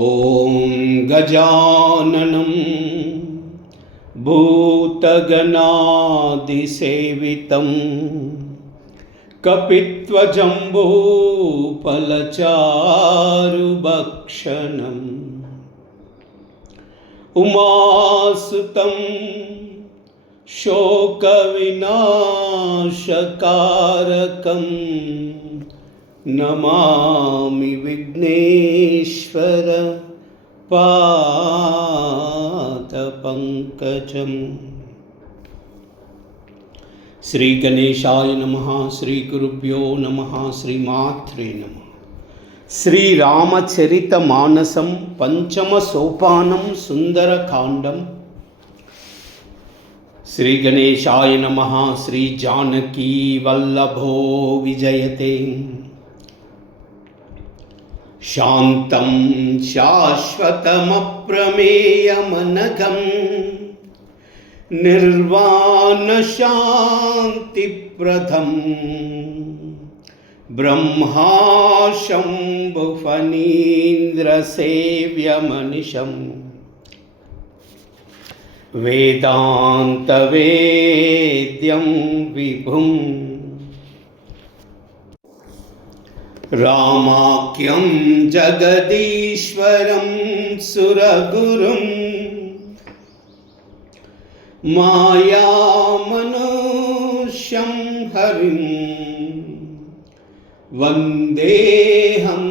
ॐ गजाननं भूतगणादिसेवितं कपित्वजम्बूफलचारुभक्षणम् उमासुतं शोकविनाशकारकं नमामि विघ्नेश्वर पादपङ्कजम्। श्री गणेशाय नमः। श्री गुरुभ्यो नमः। श्रीमात्रे नमः। श्री रामचरितमानसं पंचम सोपानं सुंदरकांडम। श्री गणेशाय नमः। श्री जानकी वल्लभो विजयते। शान्तं शाश्वतमप्रमेयमनघं निर्वाणशान्तिप्रदं ब्रह्माशम्भुफणीन्द्रसेव्यमनिशं वेदान्तवेद्यं विभुम् रामाख्यं जगदीश्वरं सुरगुरुं मायामनुष्यं हरिं वन्देऽहं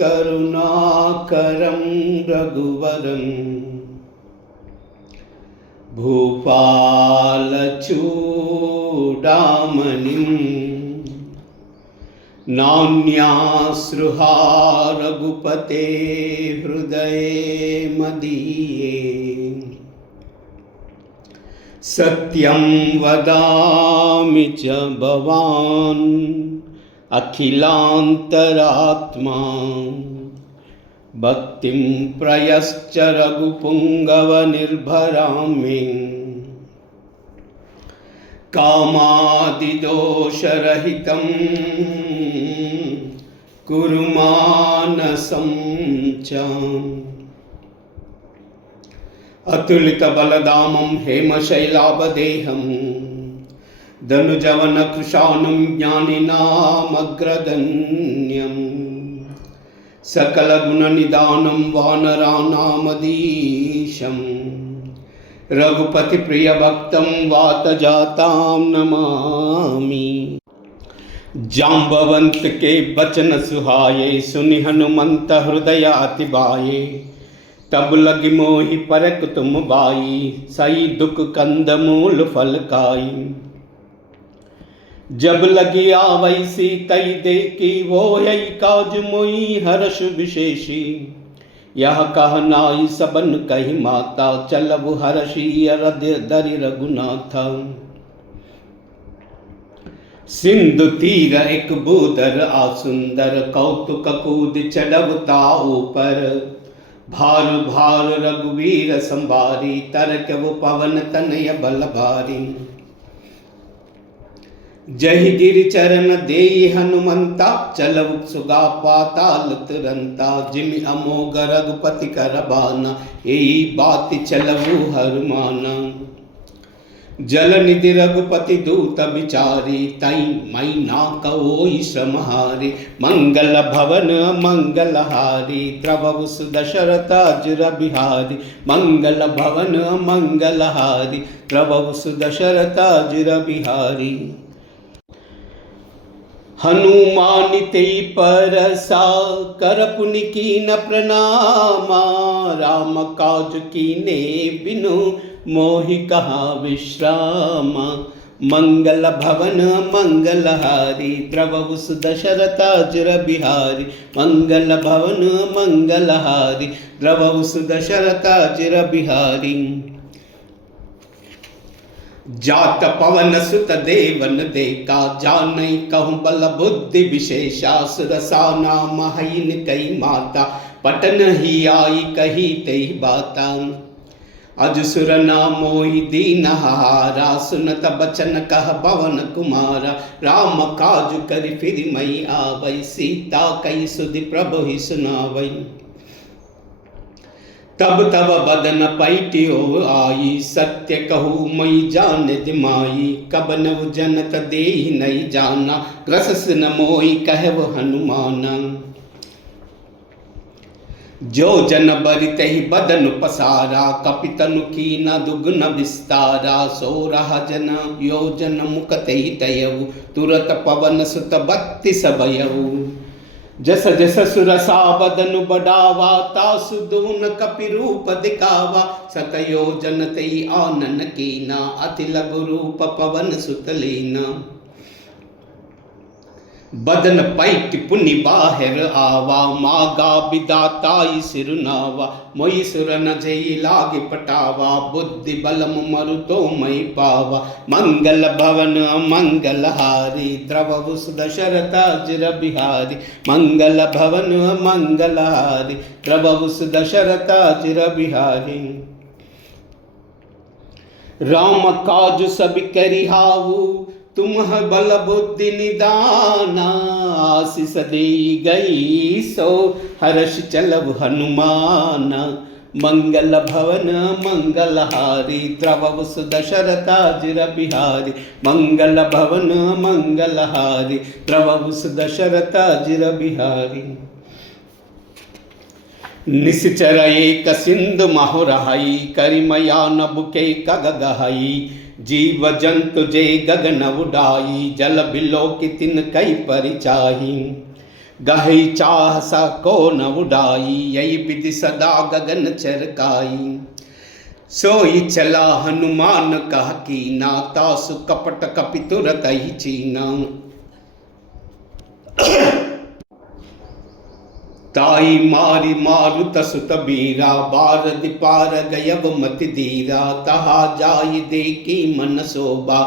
करुणाकरं रघुवरं भूपालचूडामणिम् नान्यासृहा रघुपते हृदये मदीये। सत्यं वदामि च भवान् अखिलान्तरात्मा भक्तिं प्रयश्च रघुपुङ्गवनिर्भरां मे कामादिदोषरहितं कुरु मानसं च। अतुलितबलधामं हेमशैलाभदेहं धनुजवनकृशानं ज्ञानिनामग्रगण्यं सकलगुणनिधानं वानराणामधीशं रघुपति प्रिय भक्तं वातजातां नमामि। जाम्बवंत के बचन सुहाये सुनि हनुमंत हृदय अति भाये। तब लगी मोहि परख तुम बाई सही दुख कंद मूल फल खाई। जब लगी आवै सीतई देखी वो यही काज मोहि हर्ष विशेषी। यह कह नाई सबन कही माता चलब हर्षि दरि रघुनाथ। सिंधु तीर एक बूदर आसुंदर कौतुक कूद चढ़वता ऊपर। भार भार रघुवीर संभारी तरक वो पवन तनय बल भारी। जहि गिर चरण देई हनुमंता चलव सुगा पाताल तुरंता। जिमि अमोघ रघुपति कर बाना यही बात चलवु हरमाना। जल निधि रघुपति दूत बिचारी तई मई ना कोई श्रमहारी। मंगल भवन मंगल हारी द्रवहु सुदशरथ अजुर बिहारी। मंगल भवन मंगल हारी द्रवहु सुदशरथ अजुर बिहारी। हनुमान ते परसा कर पुनि कीन प्रणामा। राम काज कीने बिनु मोहि कहा विश्रामा। मंगल भवन मंगल हारी द्रवहु सुदशरथ अजुर बिहारी। मंगल भवन मंगल हारी द्रवहु सुदशरथ अजुर बिहारी। जात पवन सुत देवन देखा जानई कहूँ बल बुद्धि विशेषा। सुरसा नाम हईन कई माता पटन ही आई कही तेई बाता। अजसुर नामोहि दीन हारा सुनत बचन कह पवन कुमारा। राम काज कर फिर मई आवै सीता कई सुधि प्रभु ही सुनावै। तब तब बदन पैटियो आई, सत्य कहू मई जान दिमाई। कब नव जनत देहि नहीं जाना, ग्रसस न मोई कहव हनुमाना। जो जन बरितहि बदन पसारा, कपितनु कीना दुगुन विस्तारा। सो रहा जन योजन मुकतहि तयऊ, तुरत पवन सुत 32 भयऊ। जस जस सुरसा बदनु बढ़ावा, तासु दून कपि रूप दिखावा। सतयोजन तई आनन कीना, अति लघु रूप पवन सुत लीना। बदन पैट पुनि बाहिर आवा, मागा विदाताई सिरुनावा। मोई सुर न जई लागे पटावा, बुद्धि बलम मरुतो मई पावा। मंगल भवन मंगल हारी, द्रवभुस दशरथ अजिर बिहारी। मंगल भवन मंगल हारी, द्रवभुस दशरथ अजिर बिहारी। राम काज सब करिहाऊ, तुम बल बुद्धि निदाना। आशीष दे गई सो हर्ष चलव हनुमाना। मंगल भवन मंगल हारी, द्रवभुस दशरथ अजिर बिहारी। मंगल भवन मंगल हारी, द्रवभुस दशरथ अजिर बिहारी। निश्चर एक सिंधु महुरहई, करिमया नभुके कग गहई। जीव जंतु जे गगन उडाई, जल बिलो की तिन कई परिचाही। गहई चाह सा को न उडाई, यही विधि सदा गगन चरकाई। सोई चला हनुमान कह कीना, तासु कपट कपि तुरत ही चीना। ताई मारी मारुत सुत बीरा, बारद पार गयब मति धीरा। तहा जाय देखी मन शोभा,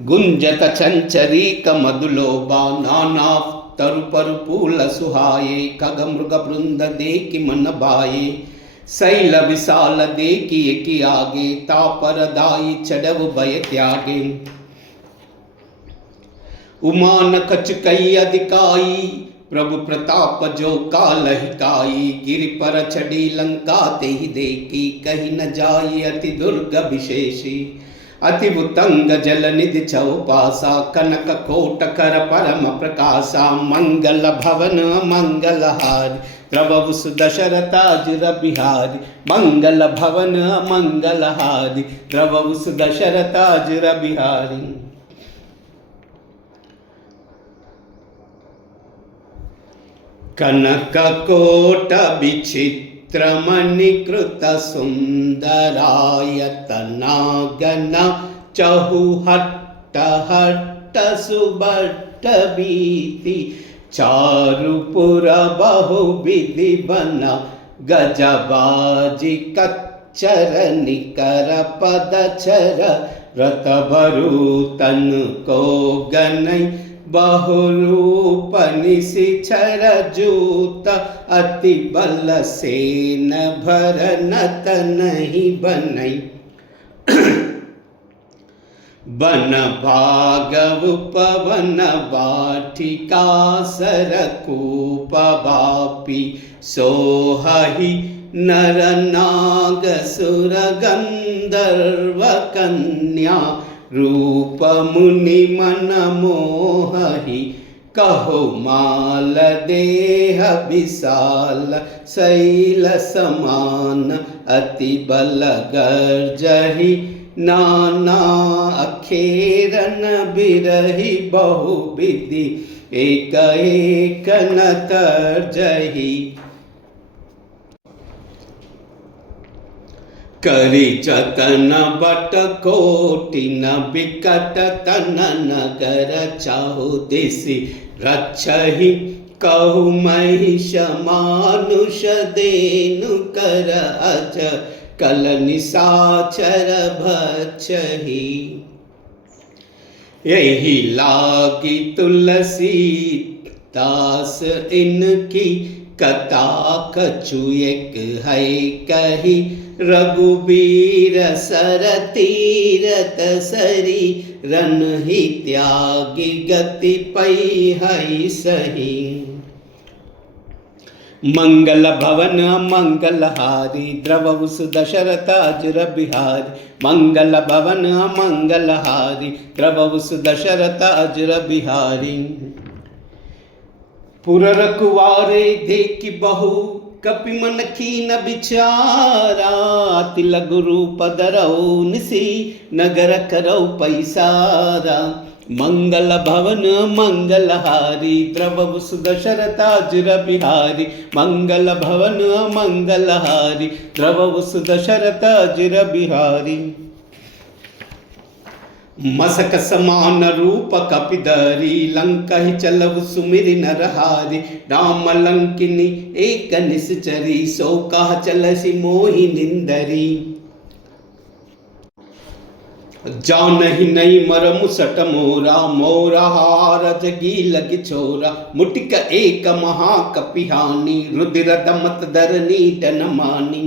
गुंजत चंचरी कमदुलोबा। नाना तरु पर फूल सुहाये, खग मृग वृंद देखी मन भाये। शैल विशाल देखी की आगे, तापर दाई चढ़व भय त्यागे। उमान कछ कई अधिकाई, प्रभु प्रताप जो काल हिकाई। गिरि पर चढ़ी लंका ते ही देखी, कहीं न जाई अति दुर्ग विशेषी। अति उतंग जल निधि चौपासा, कनक कोट कर परम प्रकाशा। मंगल भवन मंगल हारी, द्रवभुस दशरथ अजिर बिहारी। मंगल भवन मंगल हारी, द्रवभुस दशरथ अजिर बिहारी। कनक कोट विचित्र मणिकृत सुंदरायतना। गण चहुहट्ट हट्ट सुबट्ट बीति। चारुपुर बहुविधि बना, गजबाजी कच्चर निकर पदचर। रत भरुतन को गनई, बहुरूप निशिछर जूत। अति बल सेन भरनत नहीं बनई। बन भागव पवन बाटिका, सरकूप बापी सोहहि। नर नाग सुर गंधर्व कन्या, रूप मुनि मन मोहहि। कहो माल देह विशाल, शैल समान। अति बल गर्जहि, नाना अखेरन बिरहि। बहुविधि एक एक न तर्जहि। करि जतन बट कोटि न बिकट तन। नगर चाहु दिसि रक्षहि, कहु महिष मानुष देनु कर अज। कल निशाचर भक्षहि। यही लागी तुलसी दास इनकी, कथा कछु एक है कही। रघुबीर सर तीरथ सरी, रन ही त्यागी गति पई है सही। मंगल भवन मंगलहारी द्रवहु सुदशरथाजुर बिहारी मंगल भवन मंगलहारी द्रवहु सुदशरथाजुर बिहारी। पुरर कुवारे देखि बहु कपि मन कीन बिचारा तिलगु रूप धरऊ निसी नगर करऊ पैसारा। मंगल भवन मंगलहारी द्रवहु सुदशरथाजुर बिहारी मंगल भवन मंगलहारी द्रवहु सुदशरथाजुर बिहारी। मसक समान रूप कपिधरी लंका ही चलव सुमिरि नरहारी राम लंकिनी एक निश्चरी सो कह चलसी मोहि निंदरी। जानहि नहीं मर मुसट मोरा मोरा हारज गीलग छोरा मुटिक एक महाकपिहानी रुधिर दमत धरनी डन मानी।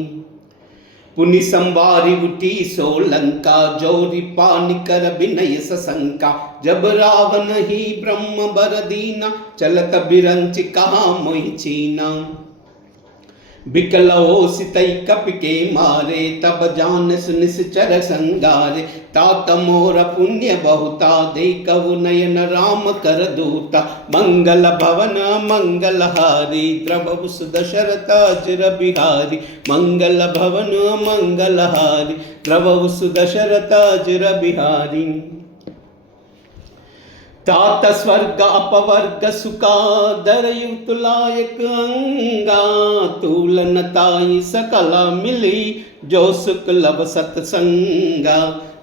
पुनि संवारी उठी सोलंका जोरी पानी कर विनय सशंका जब रावण ही ब्रह्म बर दीना चलत बिरंच कहा मोहि चीना। बिकल सितई कपि के मारे तब जान सुनिश्चर संगारे तात मोर पुण्य बहुता देखु नयन राम कर दूता। मंगल भवन मंगलहारी द्रवहु सुदशरथाजुर बिहारी मंगल भवन मंगलहारी द्रवहु सुदशरथाजुर बिहारी। तात स्वर्ग अपवर्ग सुका दरयु तुलायक अंगा तूलन ताई सकला मिली जो सुख लब सत्संगा।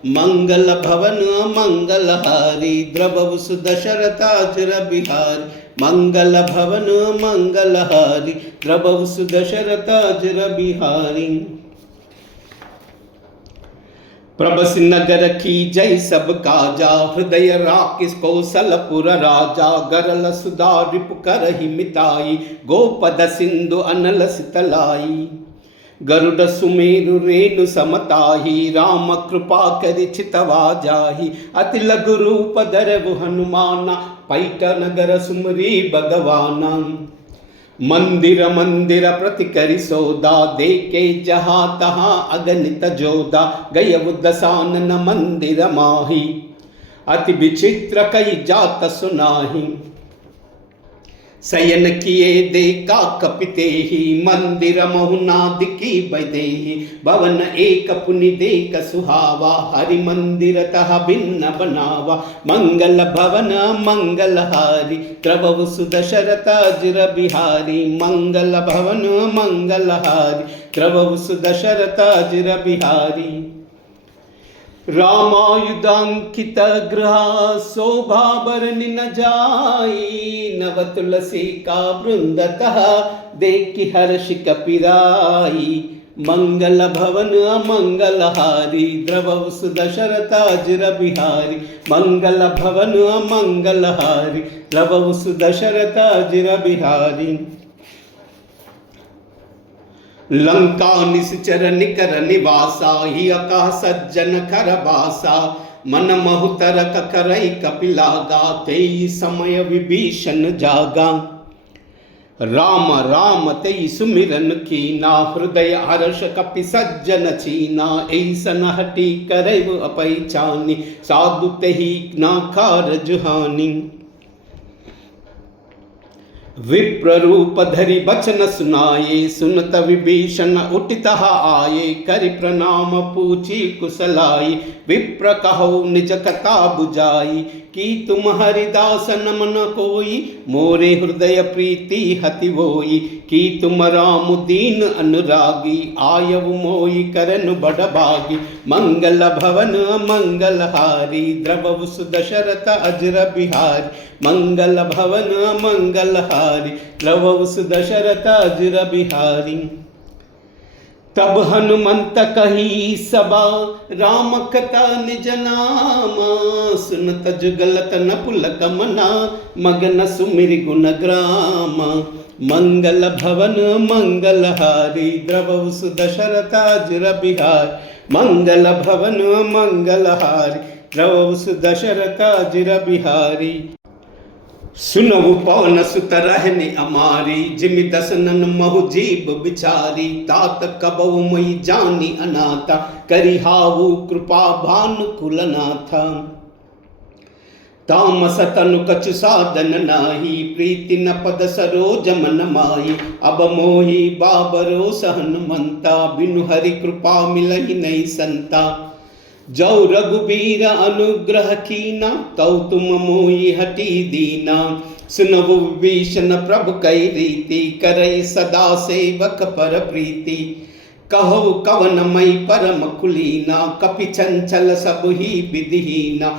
मंगल भवन मंगलहारी द्रवहु सुदशरथाजुर बिहारी मंगल भवन मंगलहारी द्रवहु सुदशरथाजुर बिहारी। प्रभस नगर की जय सब काजा हृदय राकिस कौशलपुर राजा गरल सुधा रिपु करहि मिताई गोपद सिंधु अनल सितलाई। गरुड़ सुमेरु रेणु समताही राम कृपा करि चितवा जाही अति लघु रूप धरहु हनुमाना पैठ नगर सुमरी भगवाना। मंदिर मंदिर प्रति करि सौदा देके जहाँ तहाँ अगणित जोदा गय दसानन मंदिर माही अति विचित्र कई जात सुनाही। शयन किए देखा कपिते ही मंदिर महुनाद की बदेही भवन एक पुनि देख सुहावा हरि मंदिर तह भिन्न बनावा। मंगल भवन मंगलहारी द्रवहु सुदशरथाजुर बिहारी मंगल भवन मंगलहारी द्रवहु सुदशरथाजुर बिहारी। रामायुधांकित गृहा शोभा बरनि न जाई नव तुलसी का वृंदतः देखि हर्ष कपिराई। मंगल भवन मंगलहारी द्रवहु सुदशरथाजुर बिहारी मंगल भवन मंगलहारी द्रवहु सुदशरथाजुर बिहारी। लंका निश्चर निकर निवासा ही अकह सज्जन कर बासा मन महुतर करई कपिलागा तेई समय विभीषण जागा। राम राम तेई सुमिरन कीना हृदय हर्ष कपि सज्जन चीना ऐसन हटी करैव अपैचानी साधु तेहि ना खार जुहानी। विप्र रूप धरि बचन सुनाये सुनत विभीषण उठित आये करि प्रणाम पूछी कुशलाई। विप्र कहो निज कथा बुझाई कि तुम हरिदास नमन कोई मोरे हृदय प्रीति हति वोई। कि तुम राम दीन अनुरागी आयव मोई करन बड़ भागी। मंगल भवन मंगलहारी द्रवहु सुदशरथाजुर बिहारी मंगल भवन मंगलहारी द्रवहु सुदशरथाजुर बिहारी। तब हनुमंत कही सबा राम कथा निज नामा सुनत जुगलत न पुलक मना मगन सुमिरि गुण ग्रामा। मंगल भवन मंगलहारी द्रवहु सुदशरथाजुर बिहारी मंगल भवन मंगलहारी द्रवहु सुदशरथाजुर बिहारी। सुनहु पवन सुत रहने अमारी जिमि दसनन महु जीव बिचारी तात कबहु मई जानी अनाथा करिहावु कृपा भानु कुलनाथा तामस तनु कछु साधन नाही प्रीति न पद सरोज मन माही अब मोही बाबरो सहन मंता बिनु हरि कृपा मिलहि नहीं संता जो रघुबीर अनुग्रह कीना तौ तुम मोहि हटी दीना सुनबु विभीषण प्रभु कई रीति करई सदा सेवक पर प्रीति कहो कवन मई परम कुलीना कपि चंचल सब ही विधिहीना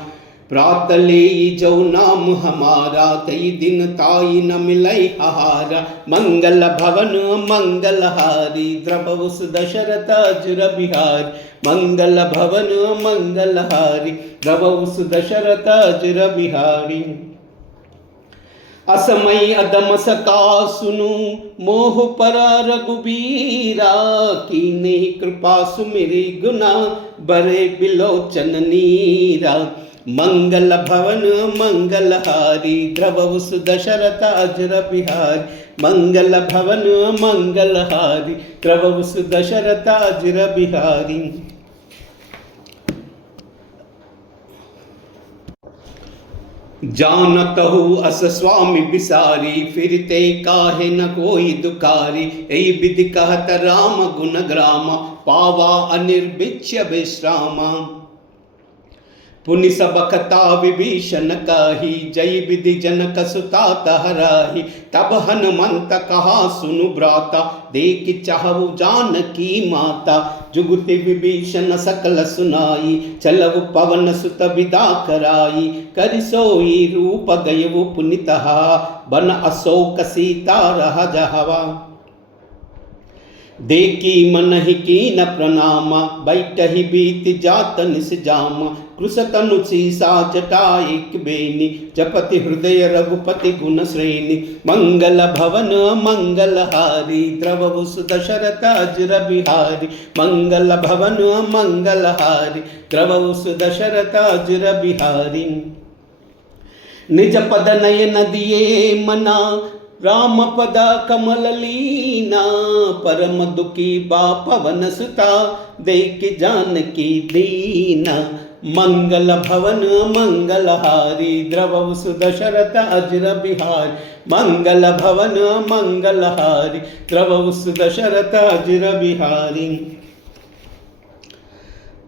प्रात ले जो नाम हमारा तई दिन ताई न मिलई आहारा मंगल भवन मंगलहारी द्रवस दशरथ अजुर बिहारी मंगल भवन मंगलहारी द्रवस दशरथ अजुर बिहारी असमय अदम सका सुनु मोह परा रघुबीरा कीने कृपा सुमिरी गुना बरे बिलोचन नीरा मंगल भवन मंगलहारी द्रवस दशरथ अजुर बिहारी मंगल भवन मंगलहारी द्रवस दशरथ अजुर बिहारी जानत हो अस स्वामी बिसारी फिरते काहे न कोई दुकारी ऐ विधि कहत राम गुण ग्रामा पावा अनिर्विच्य विश्रामा पुनि सब कथा विभीषण कही जय विधि जनक सुता तहराही तब हनुमंत कहा सुनु भ्राता देख चाहु जानकी माता जुगति विभीषण सकल सुनाई चलव पवन सुत विदा कराई कर सोई रूप गयवु पुनितहा बन अशोक सीता रह जहवा देखी मन ही कीन प्रणामा बैठही बीत जात निस जामा कृष तनु सीसा जटाइक बेनी जपति हृदय रघुपति गुण श्रेणी मंगल भवन मंगलहारी द्रवस दशरथ अजुर बिहारी मंगल भवन मंगलहारी द्रवस दशरथ अजुर बिहारी निज पद नयन दिए मना राम पद कमल लीना परम दुखी बा पवन सुता देख जानकी दीना मंगल भवन मंगलहारी द्रवस दशरथ अजुर बिहारी मंगल भवन मंगलहारी द्रवस दशरथ अजुर बिहारी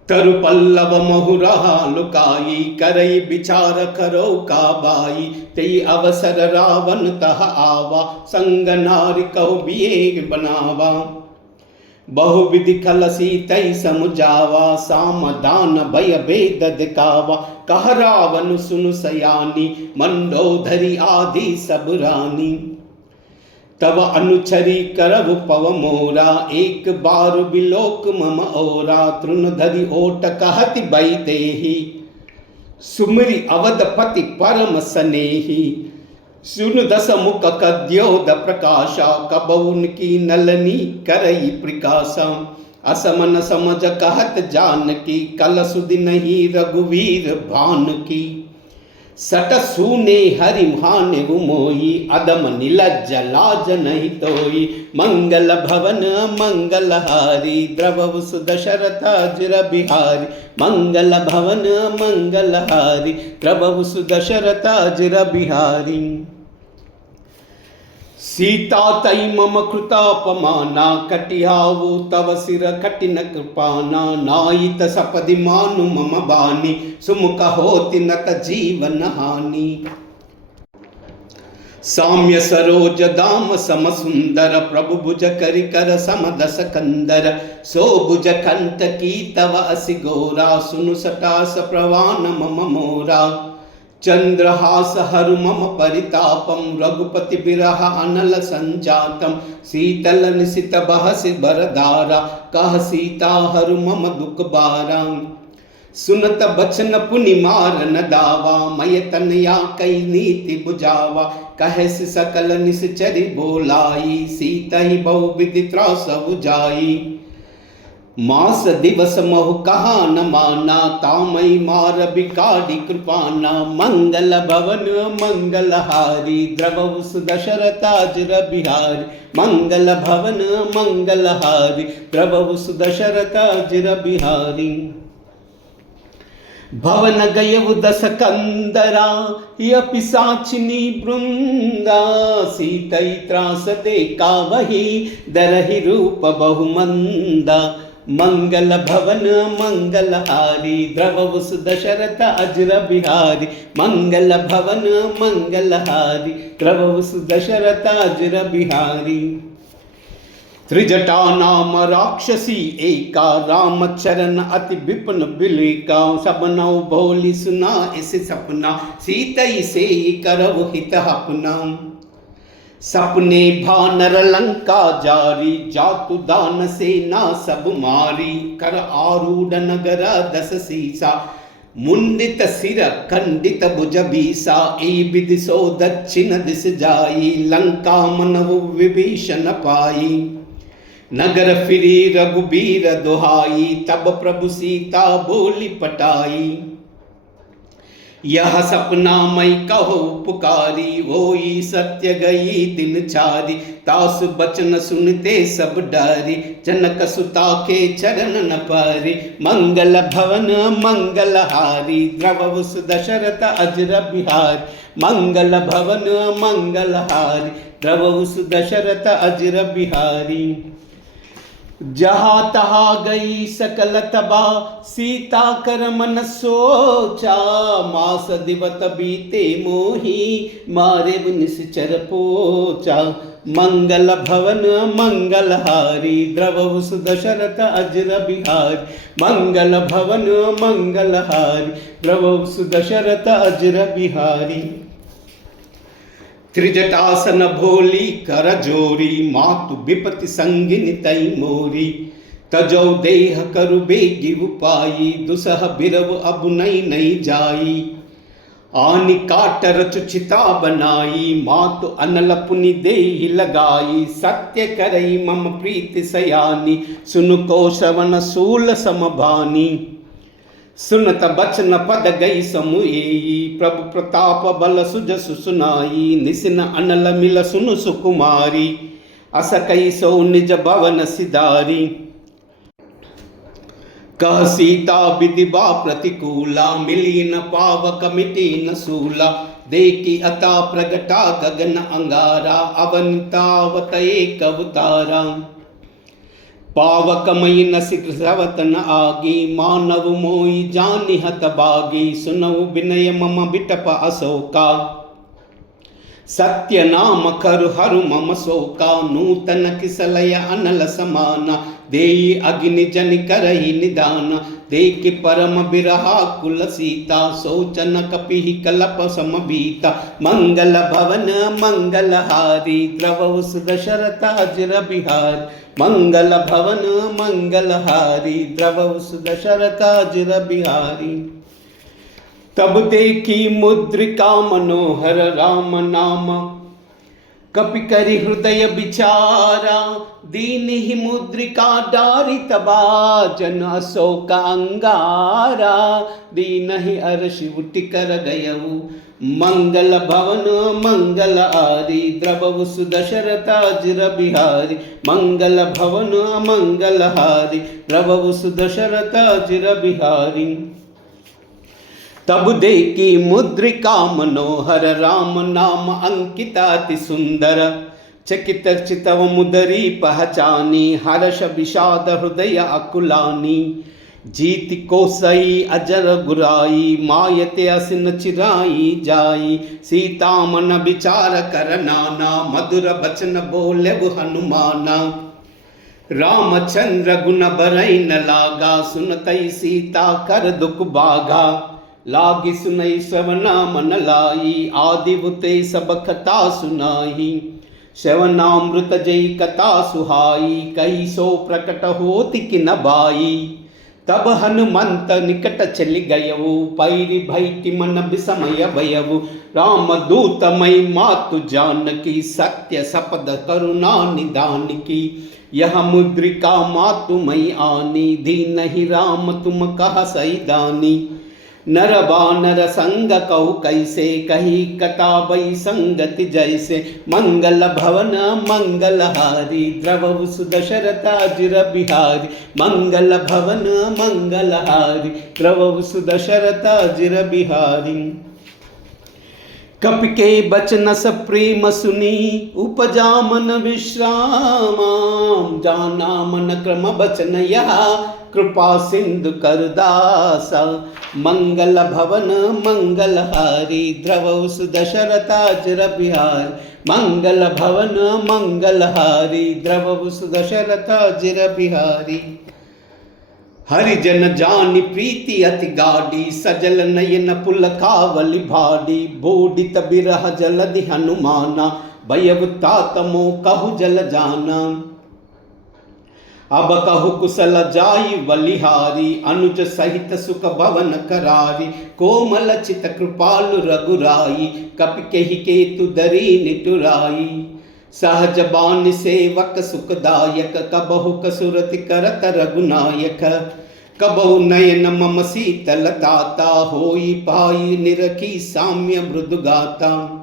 तरु पल्लव महुरहा लुकाई करई विचार करो काबाई तई अवसर रावण तह आवा संग नारी कहु बिये बनावा बहुविधि खलसी तई समुझावा साम दान भय भेद दिखावा कह रावण सुनु सयानी मंडोधरी आदि सब रानी तब अनुचरी करव पव मोरा एक बार बिलोक मम ओरा तृण धरि ओट कहति बई देही सुमरि अवधपति परम सनेही सुन दस मुख कद्योद प्रकाशा कबउन की नलनी करई प्रकाशा असमन समझ कहत जानकी कल सुधि नहीं रघुवीर भान की सट सूने हरि भाने मोई अदम नीलज लाज नहीं तोई मंगल भवन मंगलहारी द्रवस दशरथ अजुर बिहारी मंगल भवन मंगलहारी द्रवस दशरथ अजुर बिहारी सीता तई मम कृतापमाना कटिहावो तव सिर कठिन कृपाना नायित सपदि मानु मम बानी सुमुख होति नत जीवन हानि साम्य सरोज दाम सम सुंदर प्रभु भुज करि कर समदस कंदर सो भुज कंठ की तव असि गोरा सुनु सटास प्रवान मम मोरा चंद्रहास हरु मम परितापम रघुपति बिरह अनल संजातम शीतल निशित बहसि बरदारा कह सीता हरु मम दुख बारा सुनत बचन पुनि मार न दावा मय तनया कई नीति बुझावा कहस सकल निश्चरी बोलाई सीता ही बहु विधि त्रास बुझाई मास दिवस महु कहा न माना, तामई मार बिकाड़ी कृपाना। मंगल भवन मंगलहारी, द्रवहु सुदशरथाजिर बिहारी। मंगल भवन मंगलहारी, द्रवहु सुदशरथाजिर बिहारी। भवन गयउ दस कंदरा, य पिशाचिनी वृंदा। सीतई त्रास देखा वही, दरहि रूप बहुमंदा। मंगल भवन मंगलहारी, द्रवहु सुदशरथ अजिर बिहारी। मंगल भवन मंगलहारी, द्रवहु सुदशरथ अजिर बिहारी। त्रिजटा नाम राक्षसी एका, राम चरण अति विपिन बिलिका। सबनौ भोली सुना इस सपना, सीतई से करहु हित अपना। सपने भानर लंका जारी, जातु दान सेना सब मारी। कर आरूढ़ नगर दस सीसा, मुंडित सिर खंडित भुज बीसा। ए विधि सो दक्षिण दिस जाई, लंका मनहु विभीषण पाई। नगर फिरी रघुबीर दुहाई, तब प्रभु सीता बोली पटाई। यह सपना मई कहो पुकारी, होई सत्य गई दिन चारी। तासु बचन सुनते सब डारी, जनक सुता के चरण न पारी। मंगल भवन मंगलहारी, द्रवहु सुदशरथ अजिर बिहारी। मंगल भवन मंगलहारी, द्रवहु सुदशरथ अजिर बिहारी। जहाँ तहाँ गई सकल तबा, सीता कर मन सोचा। मास दिवत बीते मोही, मारे निश्चर पोचा। मंगल भवन मंगलहारी, द्रवहु सुदशरथ अजिर बिहारी। मंगल भवन मंगलहारी, द्रवहु सुदशरथ अजिर बिहारी। त्रिजटासन भोली कर जोरी, मातु विपति संगिनी तई मोरी। तजौ देह करु बेगी उपाई, दुसह बिरव अब नई नई जाई। आनि काट रचु चिता बनाई, मातु अनल पुनि देहि लगाई। सत्य करई मम प्रीति सयानी, सुनु को श्रवण सूल समभानी। सुनत बचन पद गई समुएई, प्रभु प्रताप बल सुजसु सुनाई। निसिन अनल मिल सुनु सुकुमारी, अस कई सो निज भवन सिधारी। कह सीता विधि बा प्रतिकूला, मिली न पावक मिटी न सूला। देखी अता प्रगटा गगन अंगारा, अवनितावत एक अवतारा। पावकमयी न सिग्रवत न आगी, मानव मोई जानि हत बागी। सुनऊ विनय मम बिटप अशोका, सत्य नाम करु हरु मम शोका। नूतन किसलय अनल समाना, देई अग्नि जनि करहि निदान। देखि परम बिरहा कुल सीता, सोचन कपिहि कलप समबीता। मंगल भवन मंगलहारी, द्रवहु सुदशरथ अजिर बिहारी। मंगल भवन मंगलहारी, द्रवहु सुदशरथ अजिर बिहारी। तब देखी मुद्रिका मनोहर, राम नाम कपि करि हृदय विचारा। दीन ही मुद्रिका डारी तबा, जन अशोक अंगारा। दीन ही अर्षि उठि कर गयऊ, मंगल भवन मंगलहारी। द्रवहु सुदशरथ अजिर बिहारी। मंगल भवन मंगलहारी, द्रवहु सुदशरथ अजिर बिहारी। तब देखी मुद्रिका मनोहर, राम नाम अंकिता अति सुंदर। चकित चितव मुदरी पहचानी, हर्ष विषाद हृदय अकुलानी। जीति कोसई अजर गुराई, मायते असिन चिराई जाई। सीता मन विचार कर नाना, मधुर बचन बोले हनुमाना। रामचंद्र गुण बरई न लागा, सुनतई सीता कर दुख बागा। लागी सुनई श्रवना मन लाई, आदि बुते सब कथा सुनाई। श्रवणामृत जई कथा सुहाई, कई सो प्रकट होति कि न बाई। तब हनुमंत निकट चलि गयऊ, पैरि भैति मन विस्मय भयऊ। राम दूत मई मातु जानकी, सत्य सपद करुणा निदान की। यह मुद्रिका मातुमई आनी, दीनहि राम तुम कह सैदानी। नर बानर संग कहु कैसे, कही कताबई संगति जैसे। मंगल भवन मंगलहारी, द्रवहु सुदशरथ अजिर बिहारी। मंगल भवन मंगलहारी, द्रवहु सुदशरथ अजिर बिहारी। कपि के बचन स प्रेम सुनी, उपजा मन विश्रामा। जाना मन क्रम बचन यह, कृपा सिंधु करदासा। मंगल भवन मंगलहारी, द्रवहु सुदशरथ अजिर बिहारी। मंगल भवन मंगलहारी, द्रवहु सुदशरथ अजिर बिहारी। हरिजन जानि प्रीति अति गाढ़ी, सजल नयन पुलकावली भाडी। बोडित बिरह जलधि हनुमाना, भयउ तात मोह कहु जल जाना। अब कहु कुशल जाई बलिहारी, अनुज सहित सुख भवन करारी। कोमल चित कृपालु रघुराई, कपि केहि केतु दरी निटुराई। सहज बान सेवक सुखदायक, कबहु कसुरति करत रघुनायक। कबहु नयन मम शीतल ताता, होई पाई निरखी साम्य मृदु गाता।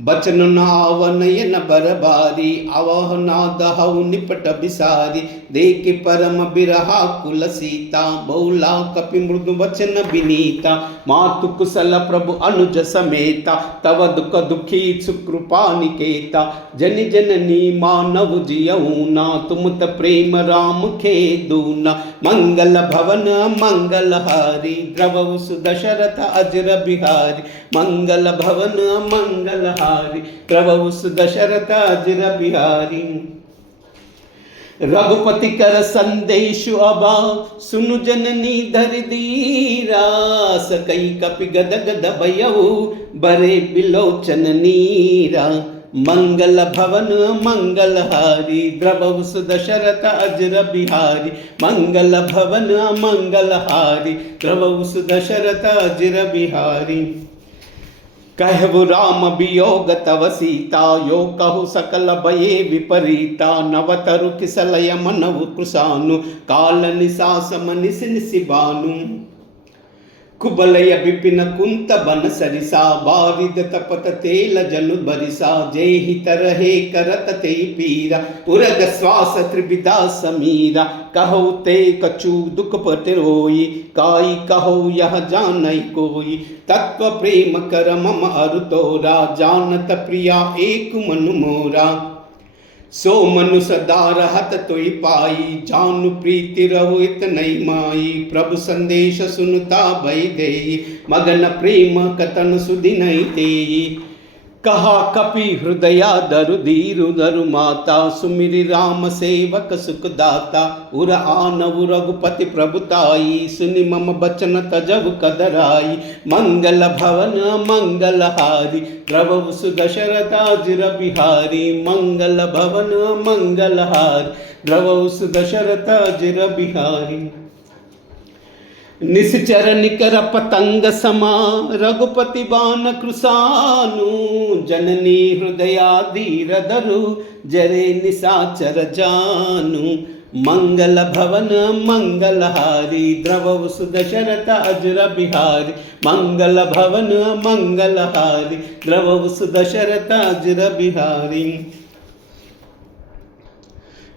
बचन नाव नयन बरबारी, अवह नादहु निपट बिसारी। देख परम बिरहा कुल सीता, बहुला कपि मृदु वचन विनीता। मातु कुशल प्रभु अनुज समेता, तव दुख दुखी सुकृपा निकेता। जन जननी मानव जियऊना, तुम त प्रेम राम खेदूना। मंगल भवन मंगलहारी, द्रवहु सुदशरथ अजिर बिहारी। मंगल भवन मंगलहारी, द्रवहु सुदशरथ अजिर बिहारी। रघुपति कर संदेशु अबा, सुनु जननी धरि धीरा। सकई कपि गद गद भयउ, बरे बिलोचन नीरा। मंगल भवन मंगलहारी, द्रवहु सुदशरथ अजिर बिहारी। मंगल भवन मंगलहारी, द्रवहु सुदशरथ अजिर बिहारी। कहु राम वियोग तव सीता, यो कहु सकल भये विपरीता। नवतरु किसलय मनउ कृशानु, काल निसास मनिस निसिबानु। कुबलय विपिन कुंत बन सरिसा, बारिद तपत तेल जनु बरिसा। जेहि तरहे करत ते पीरा, उरग श्वास त्रिविधा समीरा। कहु ते कछु दुख पट रोई, काई कहु यह जानई कोई। तत्व प्रेम कर मम अरु तोरा, जानत प्रिया एक मनु मोरा। सो मनु सदा रहत तोई पाई, जानु प्रीति रहु इतनई माई। प्रभु संदेश सुनता भय देई, मगन प्रेम कतन सुदिनई तेई। कहा कपि हृदया दरु धीरु दरु माता, सुमिरि राम सेवक सुखदाता। उर आनवु रघुपति प्रभुताई, सुनि मम बचन तजब कदराई। मंगल भवन मंगलहारी, द्रवहु सुदशरथ अजिर बिहारी। मंगल भवन मंगलहारी, द्रवहु सुदशरथ अजिर बिहारी। निश्चर निकर पतंग समा, रघुपति बान कृशानु। जननी हृदया धीर धरु, जरे निशाचर जानु। मंगल भवन मंगलहारी, द्रवहु सुदशरथ अजिर बिहारी। मंगल भवन मंगलहारी, द्रवहु सुदशरथ अजिर बिहारी।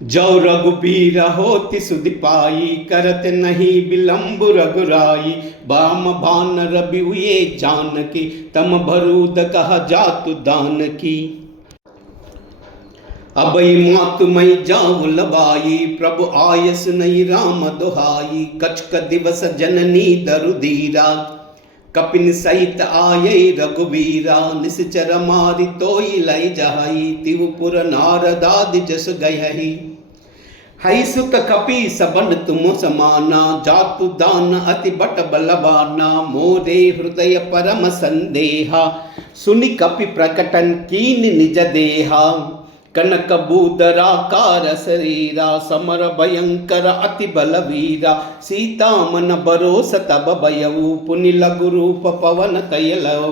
जो रघुबीर होति सुधि पाई, करत नहीं विलंब रघुराई। बाम भान रवि हुए जानकी, तम भरूद कहा जातु दानकी। अबई मातु मई जाऊ लबाई, प्रभु आयस नहीं राम दुहाई। कछक दिवस जननी दरु धीरा, कपिन सहित आये रघुवीरा। निश्चर मारि तोई लई जहाई, तिवपुर नारदादि जस गयहि। हई सुत कपि सबन तुम समाना, जातु दान अति बट बलवाना। मोरे हृदय परम संदेहा, सुनि कपि प्रकटन कीन निज देहा। कनकबूदराकार शरीरा समर भयंकर अति बलवीरा सीतामन बरोस तब भयऊ पुनि लघु रूप पवन तयलव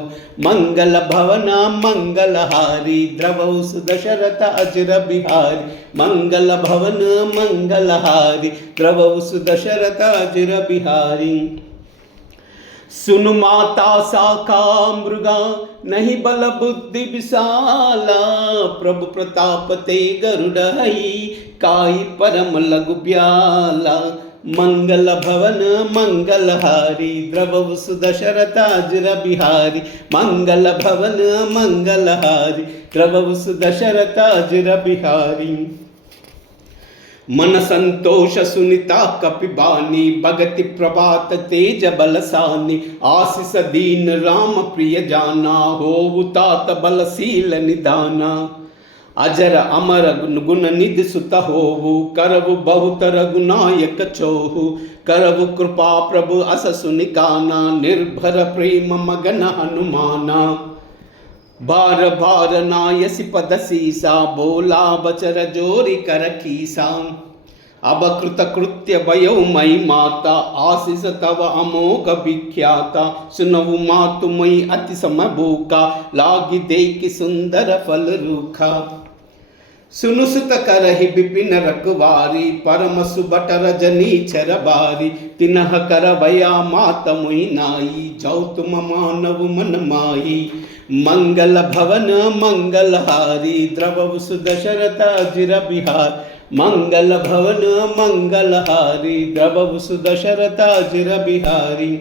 मंगल भवन मंगलहारी द्रवौ सुदशरथ अजर बिहारी मंगल भवन मंगलहारी द्रवौ सुदशरथ अजर बिहारी। सुनु माता साका मृगा नहीं बल बुद्धि विशाला प्रभु प्रताप ते गरुड़ई काई परम लघु ब्याला मंगल भवन मंगलहारी द्रवौ सुदशरथ अजर बिहारी मंगल भवन मंगलहारी द्रवौ सुदशरथ अजर बिहारी। मन संतोष सुनिता कपिबानी भगति प्रभात तेज बलसानी आशीष दीन राम प्रिय जाना हो तात बलशील निदाना अजर अमर गुण निधि सुत होवु करवु बहुत रघुनायक चोहु करवु कृपा प्रभु अस सुनिकाना निर्भर प्रेम मगन हनुमाना बार बार नायसि पद सीसा बोला बचर जोरी कर कीसा अब कृत कृत्य भयो मई माता आशीष तव अमोघ विख्याता सुनवु मातु मई अति सम भूखा लागी देखि सुंदर फल रूखा सुनु सुत करहि विपिन रखवारी परम सुबट रजनी छर बारी तिनह कर भया मात मुई नाई जाऊ तुम मानव मन माई मंगल भवन मंगलहारी द्रवौ सुदशरथ अजर बिहार मंगल भवन मंगलहारी द्रवौ सुदशरथ अजर बिहारी।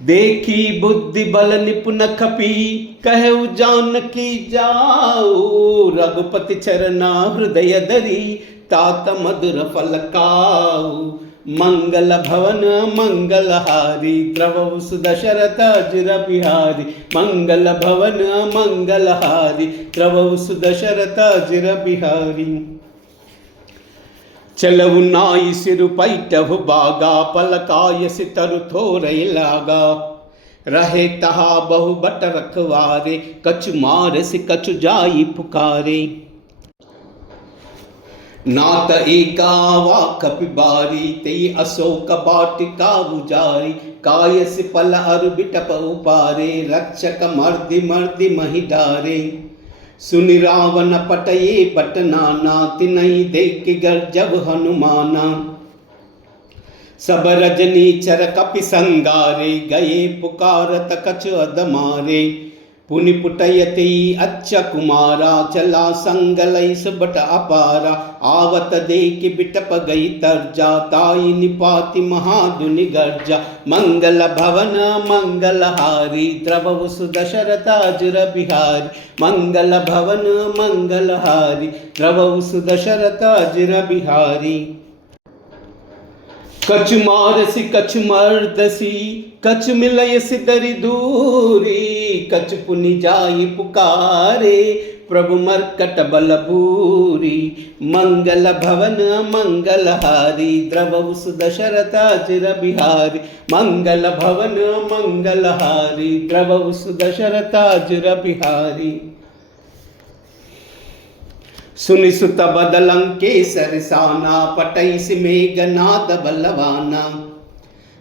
देखी बुद्धि बल निपुण खपी कहु जानकी जाऊ रघुपति चरना हृदय धरी तात मधुर फल खाऊ मंगल भवन मंगलहारी द्रवौ सुदशरथ अजर बिहारी मंगल भवन मंगलहारी द्रवौ सुदशरथ अजर बिहारी। चलऊ नाई सिरु पैटहु बागा पलकाय सितरु थोरई लागा रहे तहा बहु बट रखवारे कछु मार से कछु जाई पुकारे नात एकावा कपिबारी ते अशोक बाटिका उजारी काय से पल अरु बिटप उपारे रक्षक मर्दि मर्दि मही डारे सुनि रावण पटये पटनाना तिनहि देख गर्जब हनुमाना सब रजनी चर कपि संगारे गए पुकारत कछु अदमारे पुनि पुटयति अच्छ कुमारा चला संगलई सुबट अपारा आवत देख बिटप गई तर्जा ताई निपाति महादुनि गर्जा मंगल भवन मंगलहारी द्रवौ सुदशरथ अजर बिहारी मंगल भवन मंगलहारी द्रवौ सुदशरथ अजर बिहारी। कछु मारसी कछु मर्दसी कछु मिलयसि दरि दूरी कछु पुनि जाई पुकारे प्रभु मर्कट बल भूरी मंगल भवन मंगलहारी द्रवौ सुदशरथ अजर बिहारी मंगल भवन मंगलहारी द्रवौ सुदशरथ अजर बिहारी। सुनि सुत बदलंकेसर साना पटैसि मेघनाद बलवाना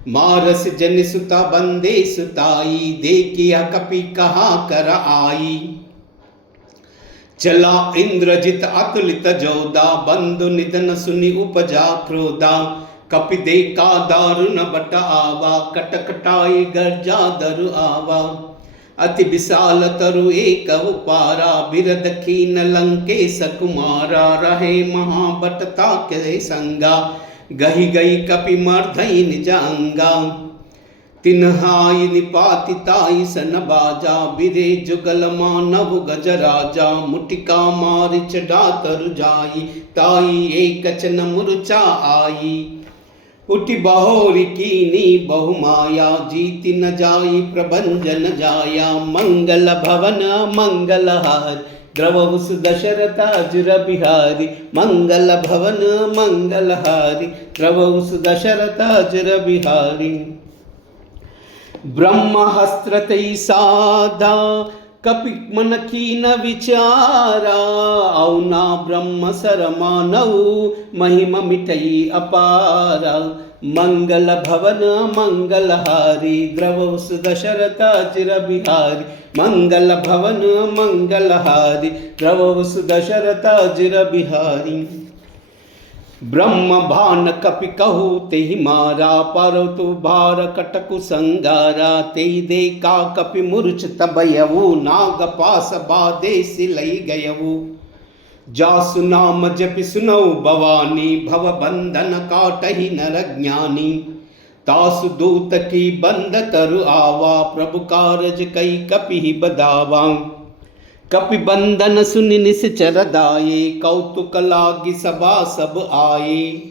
मारस जन सुता बंदे सुताई देखिया कपि कहा कर आई चला इंद्रजित अतुलित जोदा बंधु निधन सुनि उपजा क्रोधा कपि देखा दारुण बट आवा कटकटाई गर्जा दरु आवा अति विशाल तरु एक उपारा बिरद खीन लंकेश कुमारा रहे महाबटता के संगा गही गई कपि मर्धई निज अंगा तिन्हाई निपाति ताई सन बाजा बिरे जुगल मानव गजराजा मुटिका मारि चढ़ा तरु जाई ताई एक चन मुरचा आई उठी बहोरी कीनी बहुमाया जीति न जाई प्रभंजन जाया मंगल भवन मंगलहारी द्रवौ सुदशरथ अजर बिहारी मंगल भवन मंगलहारी द्रवौ सुदशरथ अजर बिहारी। ब्रह्महस्त्रतै साधा कपि मन कीन विचारा, औना ब्रह्म सर मानऊ महिमा मिटई अपारा। मंगल भवन मंगलहारी द्रवस दशरथ चिर बिहारी, मंगल भवन मंगलहारी द्रवस दशरथ चिर बिहारी। ब्रह्म भान कपि कहु तेहि मारा, पार्वतु भार कटकु संगारा। तेहि देखा कपि मूर्छित भयउ, नाग पास बाधे सिलई गयउ। जासु नाम जपि सुनौ भवानी, भव बंधन काटहि नर ज्ञानी। तासु दूत की बंद तरु आवा, प्रभु कारज कई कपि बदावा। कपि बंधन सुनि निश्चर दाये, कौतुक लागी सभा सब आए।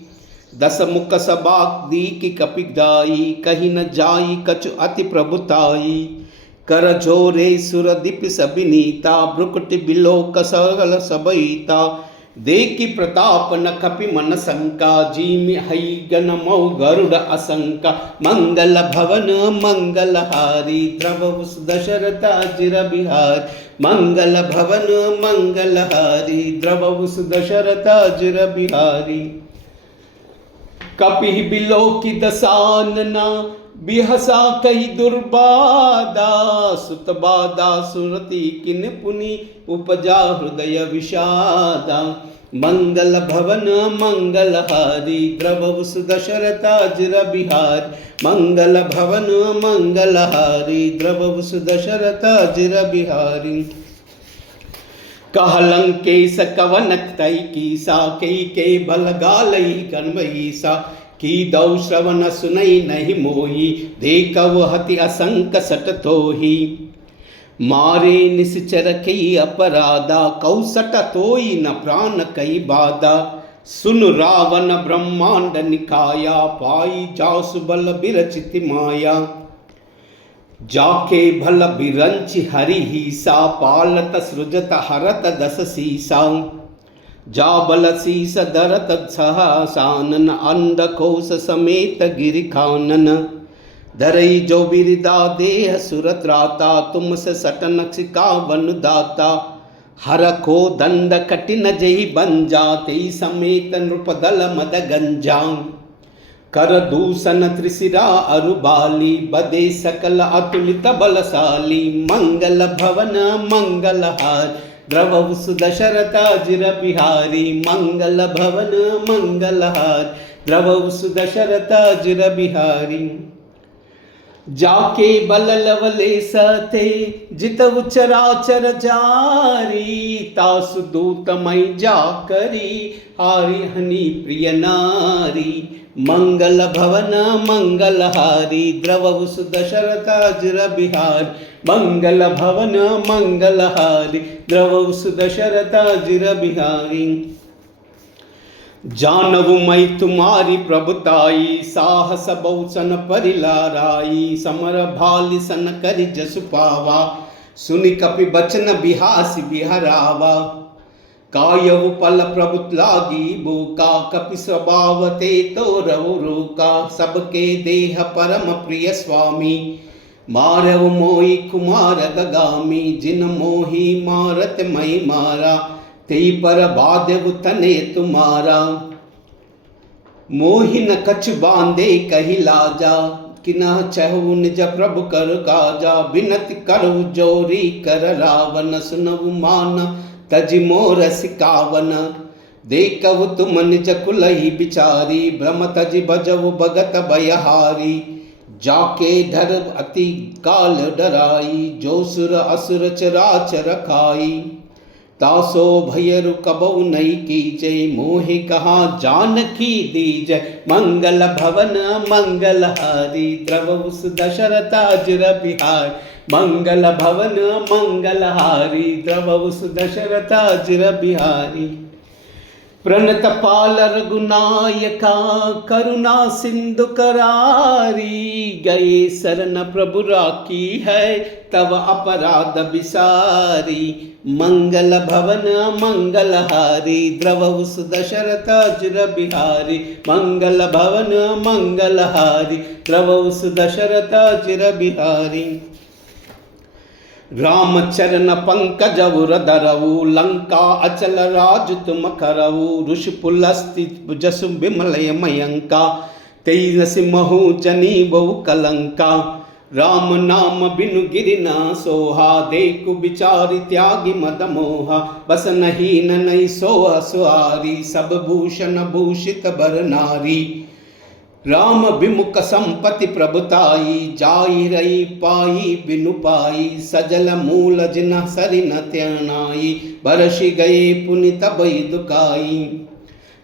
दस मुख सभा दीकी कपि गाई, कही न जाई कछु अति प्रभुताई। कर जोरे सुर दीप सबिनीता, ब्रुकुट बिलोक सगल सबईता। देखी प्रताप न कपि मन शंका, जीमि हई गण मौ गरुड़ असंका। मंगल भवन मंगलहारी द्रवस दशरथ चिर बिहारी, मंगल भवन मंगलहारी द्रवस दशरथ चिर बिहारी। कपि बिलोकी दसानना, बिहसा कही दुर्बादा। सुत बाधा सुरति किन पुनि, उपजा हृदय विषादा। मंगल भवन मंगलहारी द्रवस दशरथ चिर बिहारी, मंगल भवन मंगलहारी द्रवस दशरथ चिर बिहारी। कह लंकेश कवन तई कीसा, कई के भल गालई कन्वईसा। की दौ श्रवण सुनई नहीं मोही, देखव हति असंक सट तोही। मारे निश्चर कई अपराधा, कौसट तोई न प्राण कई बाधा। सुन रावण ब्रह्मांड निकाया, पाई जासु बल बिरचित माया। जाके भल बिरंचि हरि हीसा, पालत सृजत हरत दस सीसा। जा बल शीस धरत सहसानन, अंधकोश समेत गिरि खानन। धरई जो बिरदा देह सुरत्राता, तुम से सटन सिकावन दाता। हर को दंड कठिन जही बंजा, तेई समेत नृपदल मद गंजा। कर दूषण त्रिशिरा अरुबाली, बदे सकल अतुलित बलशाली। मंगल भवन मंगलहारी द्रवस दशरथ चिर बिहारी, मंगल भवन मंगलहारी द्रवस दशरथ चिर बिहारी। जाके बल लवले सते, जितव चराचर जारी। तासु दूतमय जाकरी, हारि हनि प्रिय नारी। मंगल भवन मंगलहारी द्रवस दशरथ चिर बिहारी, मंगल भवन मंगलहारी द्रवस दशरथ चिर बिहारी। जानवु मई तुम्हारी प्रभुताई, साहस बहुसन परिलाराई। समर भालि सन करि जसु पावा, सुनि कपि बचन बिहासी बिहरावा। कायव पल प्रभु लागी बोका, कपि स्वभाव ते तो रवु रोका। सबके देह परम प्रिय स्वामी, मारव मोहि कुमार गगामी। जिन मोहि मारत मई मारा, ते पर बाधव तने तुम्हारा। मोहि न कछ बांधे कही लाजा, किना चहु निज प्रभु कर काजा। बिनति करु जोरी कर रावण, सुनवु मान तजि मोर सिकावन। देखव तुम निज कुलहि बिचारी, भ्रम तजि भजव भगत भयहारी। जाके धर अति काल डराई, जो सुर असुर चराचर खाई। तासो भयरु कबहु नहीं कीजे, मोहि कहा जानकी दीजय। मंगल भवन मंगलहारी द्रवस दशरथ चिर बिहारी, मंगल भवन मंगलहारी द्रवस दशरथ चिर बिहारी। प्रणत पाल रघुनायका, करुणा सिंधु करारी। गए शरण प्रभु राखी है, तव अपराध बिसारी। मंगल भवन मंगलहारी द्रवस दशरथ चिर बिहारी, मंगल भवन मंगलहारी द्रवस दशरथ चिर बिहारी। रामचरण पंकजउ रदरऊ लंका अचल राज तुम करऊ ऋषि पुलस्ति जसु विमलय मयंका तेई नसिमहु जनी बहु कलंका राम नाम बिनु गिरि न सोहा देखु विचारि त्यागी मद मोहा बस नहीं नई सोह सुहारी सब भूषण भूषित बर नारी राम विमुख संपति प्रभुताई जाई रही पाई बिनु पाई सजल मूल जिन सरि न त्यानाई बरसि गए पुनि तबई दुकाई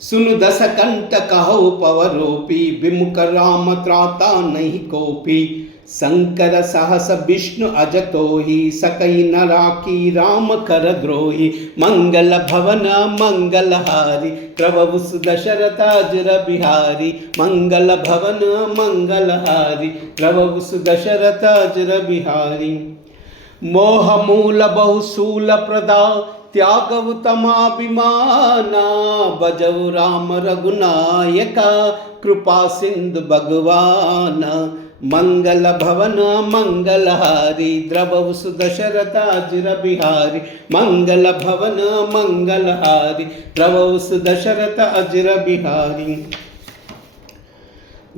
सुन दस कंठ कहु पवरोपी विमुख राम त्राता नहीं कोपी शंकर सहस विष्णु अजतोहि सकई न राखी राम कर द्रोही मंगल भवन मंगलहारी प्रभु दशरथ अजर बिहारी मंगल भवन मंगलहारी प्रभु दशरथ अजर बिहारी मोह मूल बहुशूल प्रदा त्यागव तमाभिमाना बजव राम रघुनायका कृपा सिंधु भगवान मंगल भवन मंगलहारी द्रवौ सुदशरथ अजर बिहारी मंगल भवन मंगलहारी द्रवौ सुदशरथ अजर बिहारी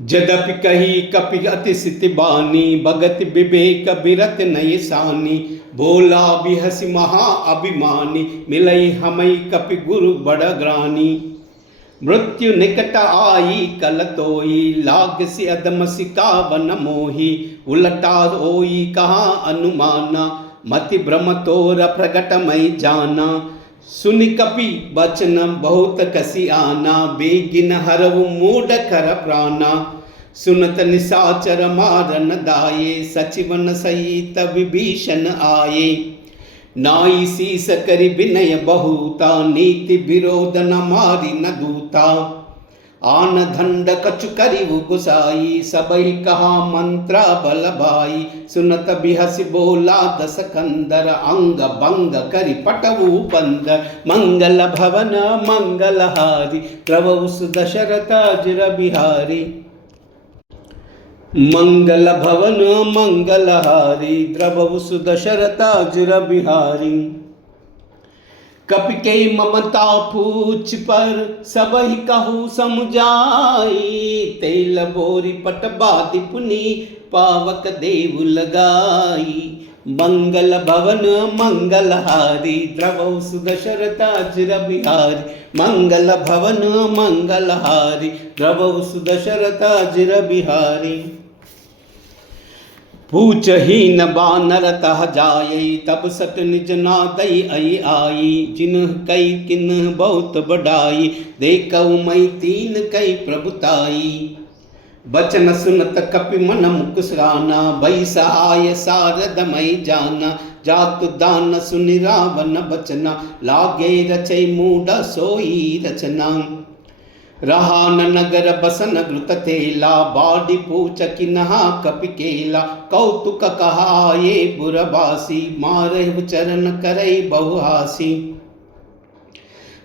जदपि कही कपि अति सिति बानी भगत विवेक बिरत नय सानी भोला बिहसि महा अभिमानी मिलई हमई कपि गुरु बड़ ग्रानी मृत्यु निकट आई कल तोई लाग सि अदम सिकावन मोही उलटा होई कहाँ अनुमाना मति भ्रम तोर प्रगट मई जाना सुनि कपि बचन बहुत कसी आना बेगिन हरवु मूड कर प्राणा सुनत निसाचर मारन दाये सचिवन सहित विभीषण आये नाई शीस करि विनय बहुता नीति विरोध न मारी न दूता आन धंड कछु करिवु गुसाई सबई कहा मंत्रा बल भाई सुनत बिहसि बोला दस कंदर अंग भंग करि पटवु पंदर मंगल भवन मंगलहारी प्रभु दशरथ अजर बिहारी मंगल भवन मंगलहारी द्रवौ सुदशरथ अजर बिहारी कपि के ममता पूछ पर सबहि कहु समुझाई तेल बोरी पट बादि पुनि पावक देव लगाई मंगल भवन मंगलहारी द्रवौ सुदशरथ अजर बिहारी मंगल भवन मंगलहारी द्रवौ सुदशरथ अजर बिहारी पूछहीन बानर तह जाय तब सट निज नादई आई आई जिन्ह कई किन्ह बहुत बढ़ाई देखऊ मई तीन कई प्रभुताई बचन सुनत कपि मन मुकुसराना भई सहाय सारद मई जाना जातु दान सुनि रावण बचना लागे रचै मूढ़ सोई रचना रहा न नगर बसन घृत थेला बाडी पूछ किन्हा कपि केला कौतुक कहा ये बुरबासी मारहु चरण करई बहुहासी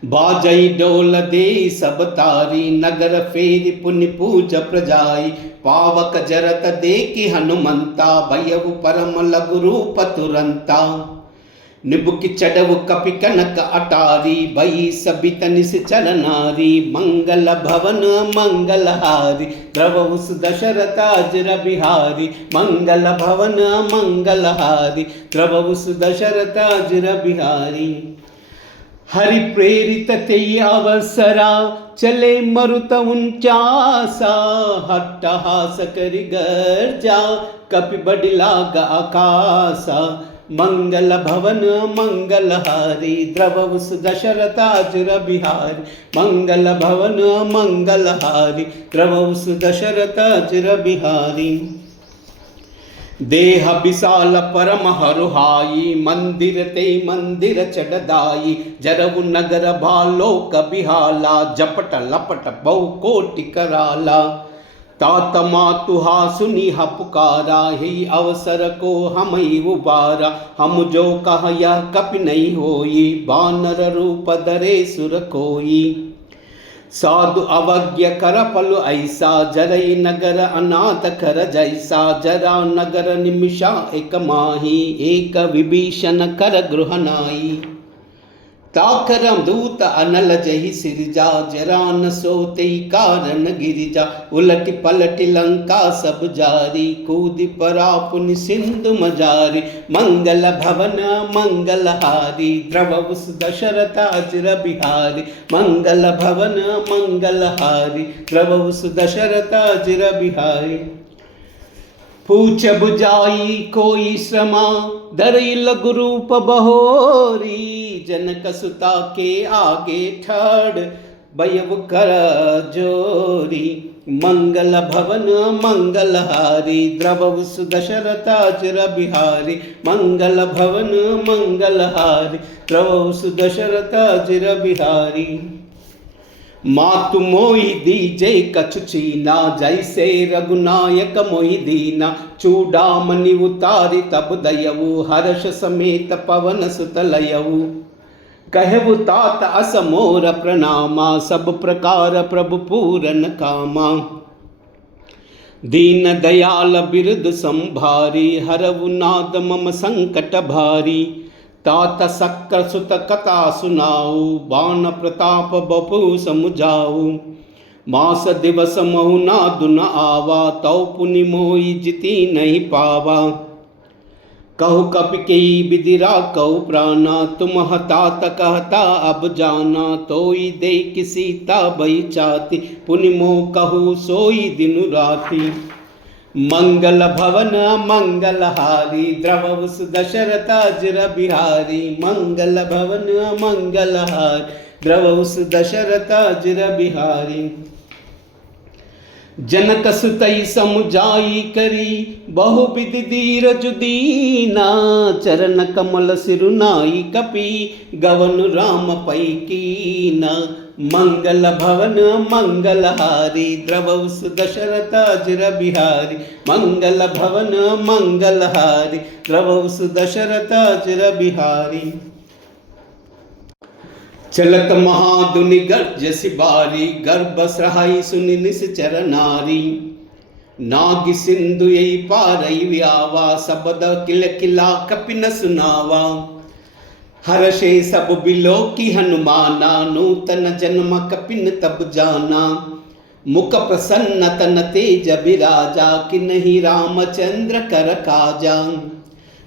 बाजई डोल दे सब तारी नगर फेरि पुनि पूज प्रजाई पावक जरत देखि हनुमंता भयउ परम लघु रूप तुरंता निबुक चढ़व कपि कनक अटारी भई सबित निस चरनारी मंगल भवन मंगलहारी द्रवौ सुदशरथ अजर बिहारी मंगल भवन मंगलहारी द्रवौ सुदशरथ अजर बिहारी हरि प्रेरित ते अवसरा चले मरुत उनचासा हट्टहास करि गर्जा कपि बडि लाग आकाशा मंगल भवन मंगलहारी द्रवौ सुदशरथ अजर बिहारी मंगल भवन मंगलहारी द्रवौ सुदशरथ अजर बिहारी देह विशाल परम हरुहाई मंदिर ते मंदिर चढ़दाई जरऊ नगर भालोक बिहाला जपट लपट बहु कोटि कराला तात मातुहा सुनी हा पुकारा ही अवसर को हम उबारा हम जो कह यह कपि नहीं होई बानर रूप दरे सुर कोई साधु अवज्ञ कर पलु ऐसा जरई नगर अनाथ कर जैसा जरा नगर निमिषा एक माही एक विभीषण कर गृह नाई ताकरम दूत अनल जही सिरजा जरा न सोते कारण गिरिजा उलट पलट लंका सब जारी कूद परा पुनि सिंधु मजारी मंगल भवन मंगलहारी द्रवस दशरथ अजर बिहारी मंगल भवन मंगलहारी द्रवस दशरथ अजर बिहारी पूछ बुझाई कोई श्रमा धरई लघु रूप बहोरी जनक सुता के आगे ठड़ बयव कर जोरी मंगल भवन मंगलहारी द्रवव सुदशरथ अजर बिहारी मंगल भवन मंगलहारी द्रवव सुदशरथ अजर बिहारी मातु मोहि दीजे कछु चीना जैसे रघुनायक मोहि दीना चूड़ामणि उतारि तब दयऊ हर्ष समेत पवन सुत लयऊ कहु तात अस मोर प्रणामा सब प्रकार प्रभु पूरन कामा दीन दयाल बिरद संभारी हरवु नाद मम संकट भारी तात सक्र सुत कथा सुनाऊ बाण प्रताप बपु समुझाऊ मास दिवस महु नादु न आवा तौ पुनि मोई जिति नहीं पावा कहु कपिकेई बिदिरा कहु प्राणा तुम हतात कहता अब जाना तोई दे सीता बई चाती पुनि मोह कहु सोई दिनु राती मंगल भवन मंगलहारी द्रवव दशरथ अजर बिहारी मंगल भवन मंगलहारी द्रवव दशरथ अजर बिहारी जनक सुतई समुझाई करी बहु विधि धीरज दीना चरण कमल सिरुनाई कपि गवन राम पै कीना मंगल भवन मंगलहारी द्रवव दशरथ अजर बिहारी मंगल भवन मंगलहारी द्रवव दशरथ अजर बिहारी चलत महादुनि गर्ज सिबारी गर्भ सहाई सुनि निश्चर नारी नाग सिंधु यही पारई व्यावा सबद किल किला कपिन सुनावा हर्षे सब बिलो की हनुमाना नूतन जन्म कपिन तब जाना मुख प्रसन्न तन तेज बिराजा किन्ही रामचंद्र कर काजा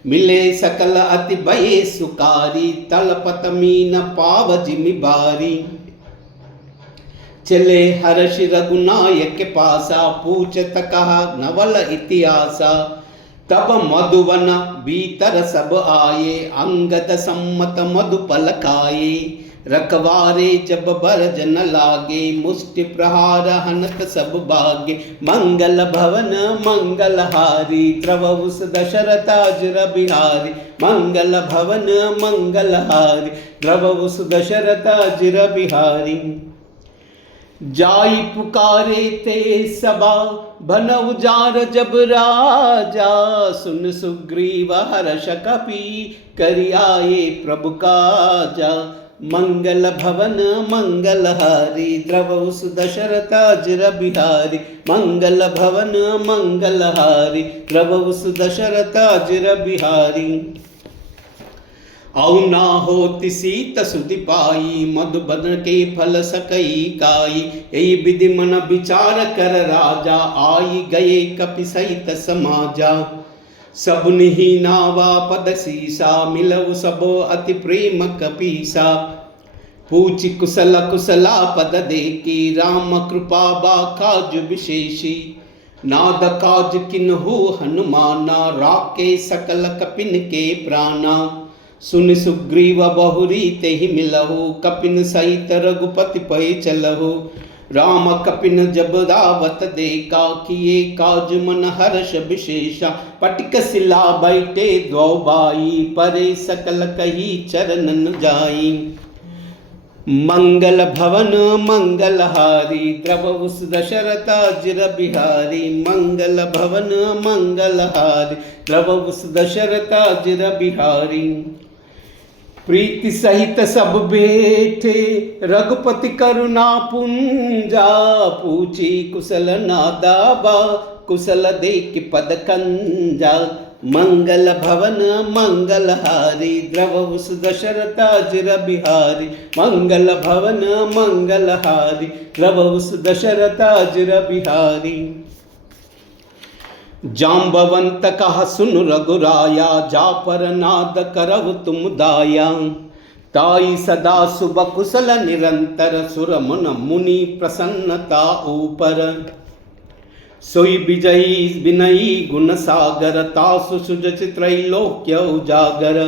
मिले सकल अति भये सुकारी तलपत मीन पाव जिमि बारी चले हर्ष रघुनायक के पासा पूछत कहा नवल इतिहासा तब मधुवन भीतर सब आए अंगद सम्मत मधुपल खाए रखवारे जब बरजन लागे मुष्टि प्रहार हनत सब भाग्य मंगल भवन मंगलहारी द्रवव दशरथ अजर बिहारी मंगल भवन मंगलहारी द्रवव दशरथ अजर बिहारी जाई पुकारे ते सबा बन उजार जब राजा सुन सुग्रीव हर्ष कपि करियाए प्रभु काजा मंगल भवन मंगलहारी द्रवव दशरथ अजर बिहारी मंगल भवन मंगलहारी द्रवव दशरथ अजर बिहारी औ ना होति सीत सुधि पाई मधुबन के फल सकई काई यही विधि मन विचार कर राजा आई गए कपि सहित समाजा सब निहि नावा पद सीसा मिलव सबो अति प्रेम कपीसा पूछ कुशल कुशला पद देखी राम कृपा बा काज विशेषी नाद काज किन्हु हनुमाना राके सकल कपिन के प्राणा सुन सुग्रीव बहुरी ते ही मिलहु कपिन सहित रघुपति पै चलहु राम कपिन जब दावत देखा किए काज मन हर्ष विशेषा पटिक शिला बैठे द्वौ बाई परे सकल कही चरणन जाई मंगल भवन मंगलहारी द्रवव दशरथ अजर बिहारी मंगल भवन मंगलहारी द्रवव दशरथ अजर बिहारी प्रीति सहित सब बैठे रघुपति करुणा पुंजा, पूछी कुशल नादाबा कुशल देख पद कंजा। मंगल भवन मंगलहारी द्रवहु दशरथ अजिर बिहारी, मंगल भवन मंगलहारी द्रवहु दशरथ अजिर बिहारी। जाम्बवंत कहा सुन रघुराया, जा पर नाद करव तुम दाया। ताई सदा शुभ कुशल निरंतर, सुर मन मुनि प्रसन्नता ऊपर। सोई विजयी विनयी गुण सागर, तासु सुजति त्रैलोक्य उजागर।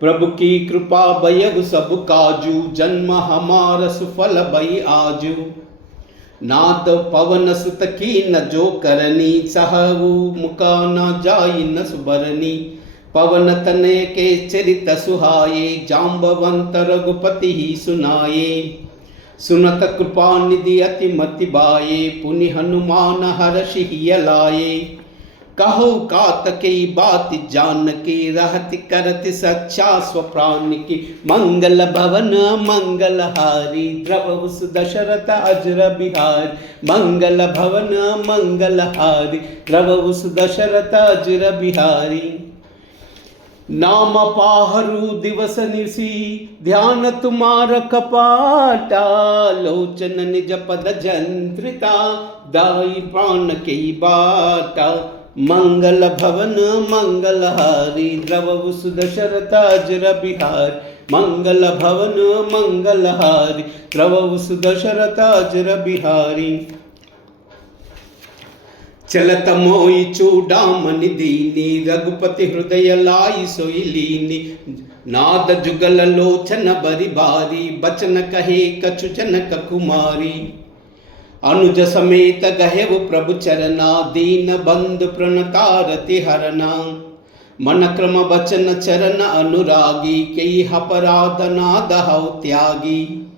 प्रभु की कृपा बयगु सब काजू, जन्म हमार सुफल भई आजू। नाथ पवन सुत की न जो करनी, सहु मुका न जाई न सुबरनी। पवन तनय के चरित सुहाये, जाम्बवंत रघुपति ही सुनाये। सुनत कृपा निधि अति मति बाये, पुनि हनुमान हर्षि लाये। कहो कात की बात जान की, रहति करति सच्चा स्वप्राण की। मंगल भवन मंगलहारी द्रवहु दशरथ अजिर बिहारी, मंगल भवन मंगलहारी द्रवहु दशरथ अजिर बिहारी। नाम पाहरू दिवस निसी, ध्यान तुम्हार कपाटा। लोचन निज पद जंत्रिता, दाई प्राण के बाटा। मंगल भवन मंगलहारी द्रवहु दशरथ अजिर बिहारी, मंगल भवन मंगलहारी द्रवहु दशरथ अजिर बिहारी। चलत मोई चूड़ामणि दीनी, रघुपति हृदय लाई सोई लीनी। नाद जुगल लोचन बरि बारी, बचन कहे कछु जनक कुमारी। अनुज समेत गहेव प्रभु चरना, दीन बंधु प्रणतारति हरना। मन क्रम बचन चरण अनुरागी, कई अपराध नाद हौ त्यागी।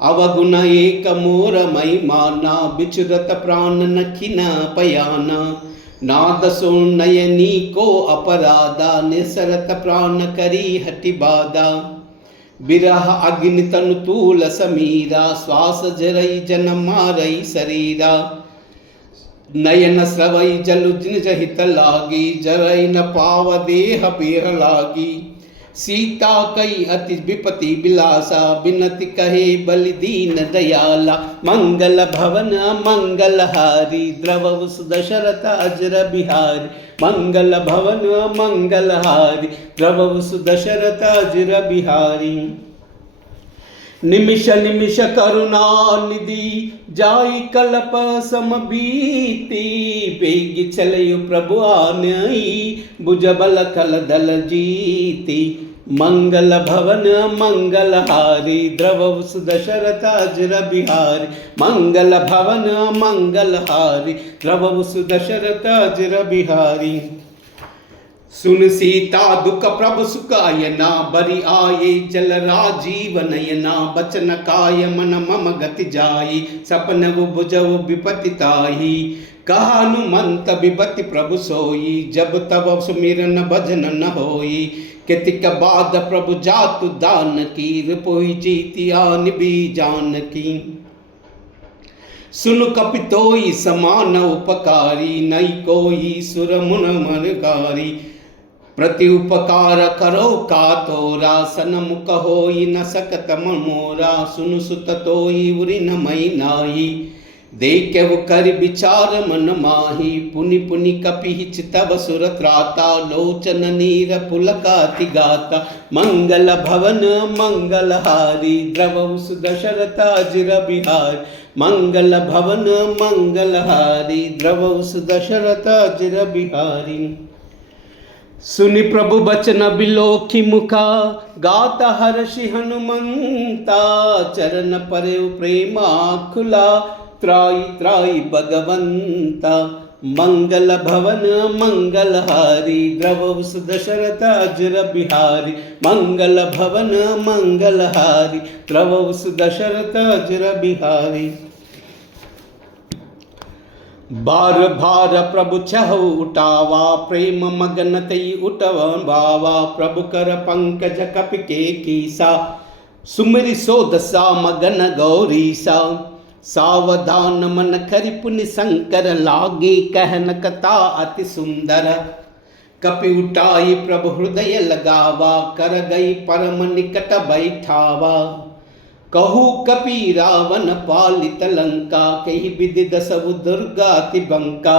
अवगुण एक मोर मई माना, बिचुरत प्राण नखिन पयाना। नाद सुन नयनी को अपराधा, निसरत प्राण करी हटि बाधा। बिरह अग्नि तनु तूल समीरा, श्वास जरई जन मारई शरीरा। नयन स्रवई जलु जिन जहित लागी, जरई न पाव देह बेह लागी। सीता कई अति विपति बिलासा, बिनति कहे बलि दीन दयाला। मंगल भवन मंगलहारी द्रवहु दशरथ अजिर बिहारी, मंगल भवन मंगलहारी द्रवहु दशरथ अजिर बिहारी। निमिष निमिष करुणा निधि, जाई कल्प समभीति। बेग चलयु प्रभु आनई, भुजबल कल दल जीति। मंगल भवन मंगलहारी द्रवहु दशरथ अजिर बिहारी, मंगल भवन मंगलहारी द्रवहु दशरथ अजिर बिहारी। सुन सीता दुख प्रभु सुख अयना, बरि आये जल राजीव नयना। बचन काय मन मम गति जाई, सपन बुझऊ विपति ताही। कहा हनुमंत विपति प्रभु सोई, जब तब सुमिरन भजन न होई। कितिक बाद प्रभु जातु दान की, रिपुहि जीति आन भी जान की। सुन कपितोई समान उपकारी, नई कोई सुर मुन मनकारी। प्रति उपकार करो का तोरा, सनमुख होई न सकत मोरा। सुन सुत तोई उरि न मई नाई, देखव कर विचार मन माही। पुनि पुनि कपि चितव सुर त्राता, लोचन नीर पुलकाति गाता। मंगल भवन मंगलहारी द्रवहु दशरथ अजिर बिहारी, मंगल भवन मंगलहारी द्रवहु दशरथ अजिर बिहारी। सुनि प्रभु बचन बिलोखि मुखा, गात हर्षि हनुमंता। चरण परे प्रेमा खुला, त्राई त्राई भगवंता। मंगल भवन मंगलहारी द्रवहु दशरथ अजिर बिहारी, मंगल भवन मंगलहारी द्रवहु दशरथ अजिर बिहारी। बार भार प्रभु छह उठावा, प्रेम मगन तई उठवावा। प्रभु कर पंकज कपि के कीसा, सुमिरि सो दसा मगन गौरीसा। सावधान मन करि पुनि शंकर, लागे कहन कथा अति सुंदर। कपि उठाई प्रभु हृदय लगावा, कर गई परम निकट बैठावा। कहू कपि रावण पालित लंका, कही विधि दसवु दुर्गा अति बंका।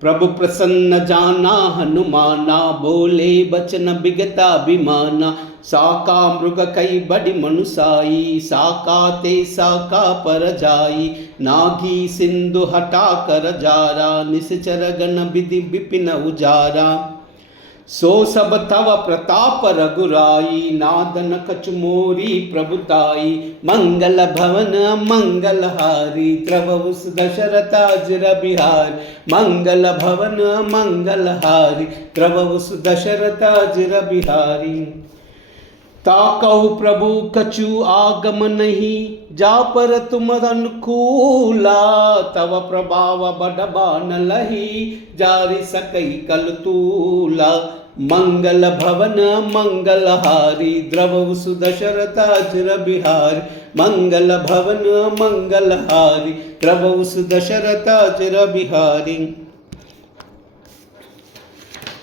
प्रभु प्रसन्न जाना हनुमाना, बोले बचन बिगता अभिमाना। साका मृग कई बड़ी मनुसाई, साका ते साका पर जाई। नागी सिंधु हटा कर जारा, निश्चर गण विधि विपिन उजारा। सो सब तव प्रताप रघुराई, नादन कछु मोरी प्रभुताई। मंगल भवन मंगल हारी, द्रवहु दशरथ अजर बिहारी। मंगल भवन मंगल हारी, द्रवहु दशरथ अजर बिहारी। ताकहु प्रभु कछु आगम नहीं, जा पर तुम अनुकूला। तव प्रभाव बड़ बान लही, जारि सकई कल तूला। मंगल भवन मंगल हारी, द्रवहु दशरथ अजर बिहारी। मंगल भवन मंगल हारी, द्रवहु दशरथ अजर बिहारी।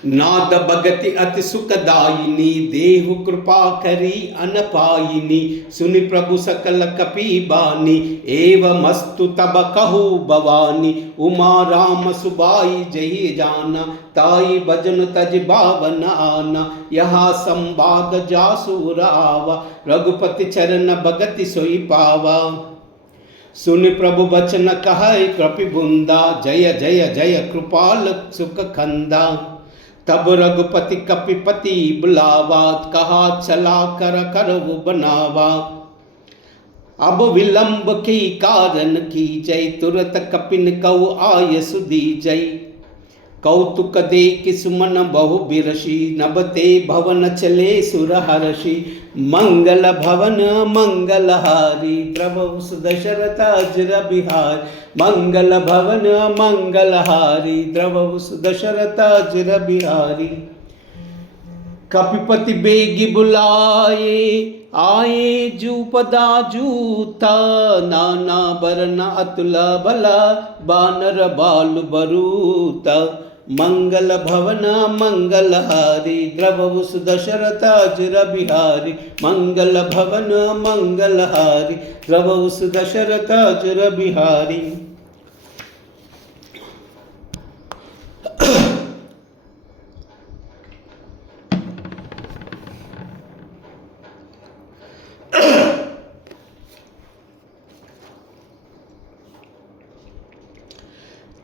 नाद भगति अति सुखदायिनी, देहु कृपा करी अनपायिनी। सुनि प्रभु सकल कपि बानी, एवमस्तु तब कहु भवानी। उमा राम सुबाई जही जाना, ताई भजन तज बावन आना। यहाँ संवाद जासुर आवा, रघुपति चरण भगति सोई पावा। सुनि प्रभु बचन कहै कृपि बुंदा, जय जय जय कृपाल सुख खंदा। तब रघुपति कपिपति बुलावा, कहा चला कर करहु बनावा। अब विलंब की कारण की जय, तुरत कपिन कौ आय सुदीजै। कौतुक देख सुमन बहु बिरसी, नभते भवन चले सुर हर्षि। मंगल भवन मंगल हारी, द्रवहु दशरथ अजर बिहारी। मंगल भवन मंगल हारी, द्रवहु दशरथ अजर बिहारी। कपिपति बेगी बुलाए, आए जूपदा जूता। नाना बरन अतुल बला, बानर बालु बरूता। मंगल भवन मंगल हारी, द्रवहु दशरथ अजर बिहारी। मंगल भवन मंगल हारी, द्रवहु दशरथ अजर बिहारी।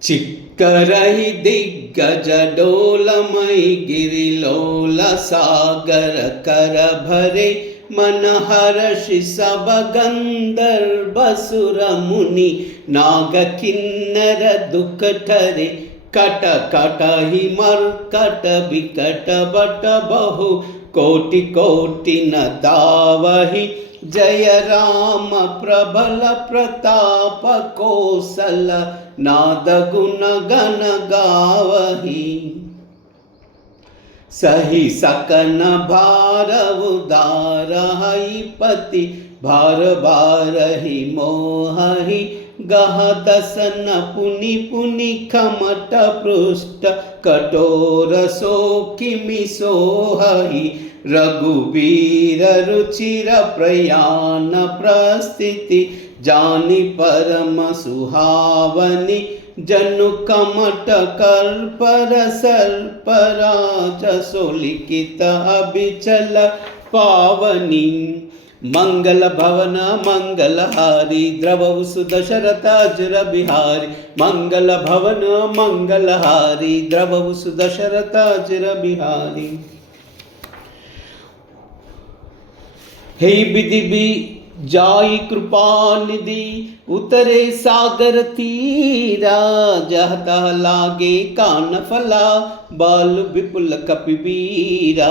चिक्करहि दिग्गज डोलमय गिरिलोल, सागर कर भरे मन हर्षि। सब गंधर्व सुर मुनि, नाग किन्नर दुख ठरे। कट कट ही मर्कट विकट बट बहु, कोटि कोटि न दावहि। जय राम प्रबल प्रताप कौशल, नाद गुण गण गावहि। सही सकन भार उदार हई पति, भार बारहि मोहहि। गह दसन पुनि पुनि खमट पृष्ठ, कठोर सो किमि सोहहि। रघुबीर रुचिर प्रयाण प्रस्थिति, जानि परम सुहावनी। जनु कमट कल्पर सर्पराज, सोलिखित अभिचल पावनी। मंगल भवन मंगल हारी, द्रवहु दशरथ अजर बिहारी। मंगल भवन मंगल हारी, द्रवहु दशरथ अजर बिहारी। हे विधि भी जाई कृपा निधि, उतरे सागर तीरा। जह तह लागे कान फला, बाल विपुल कपिवीरा।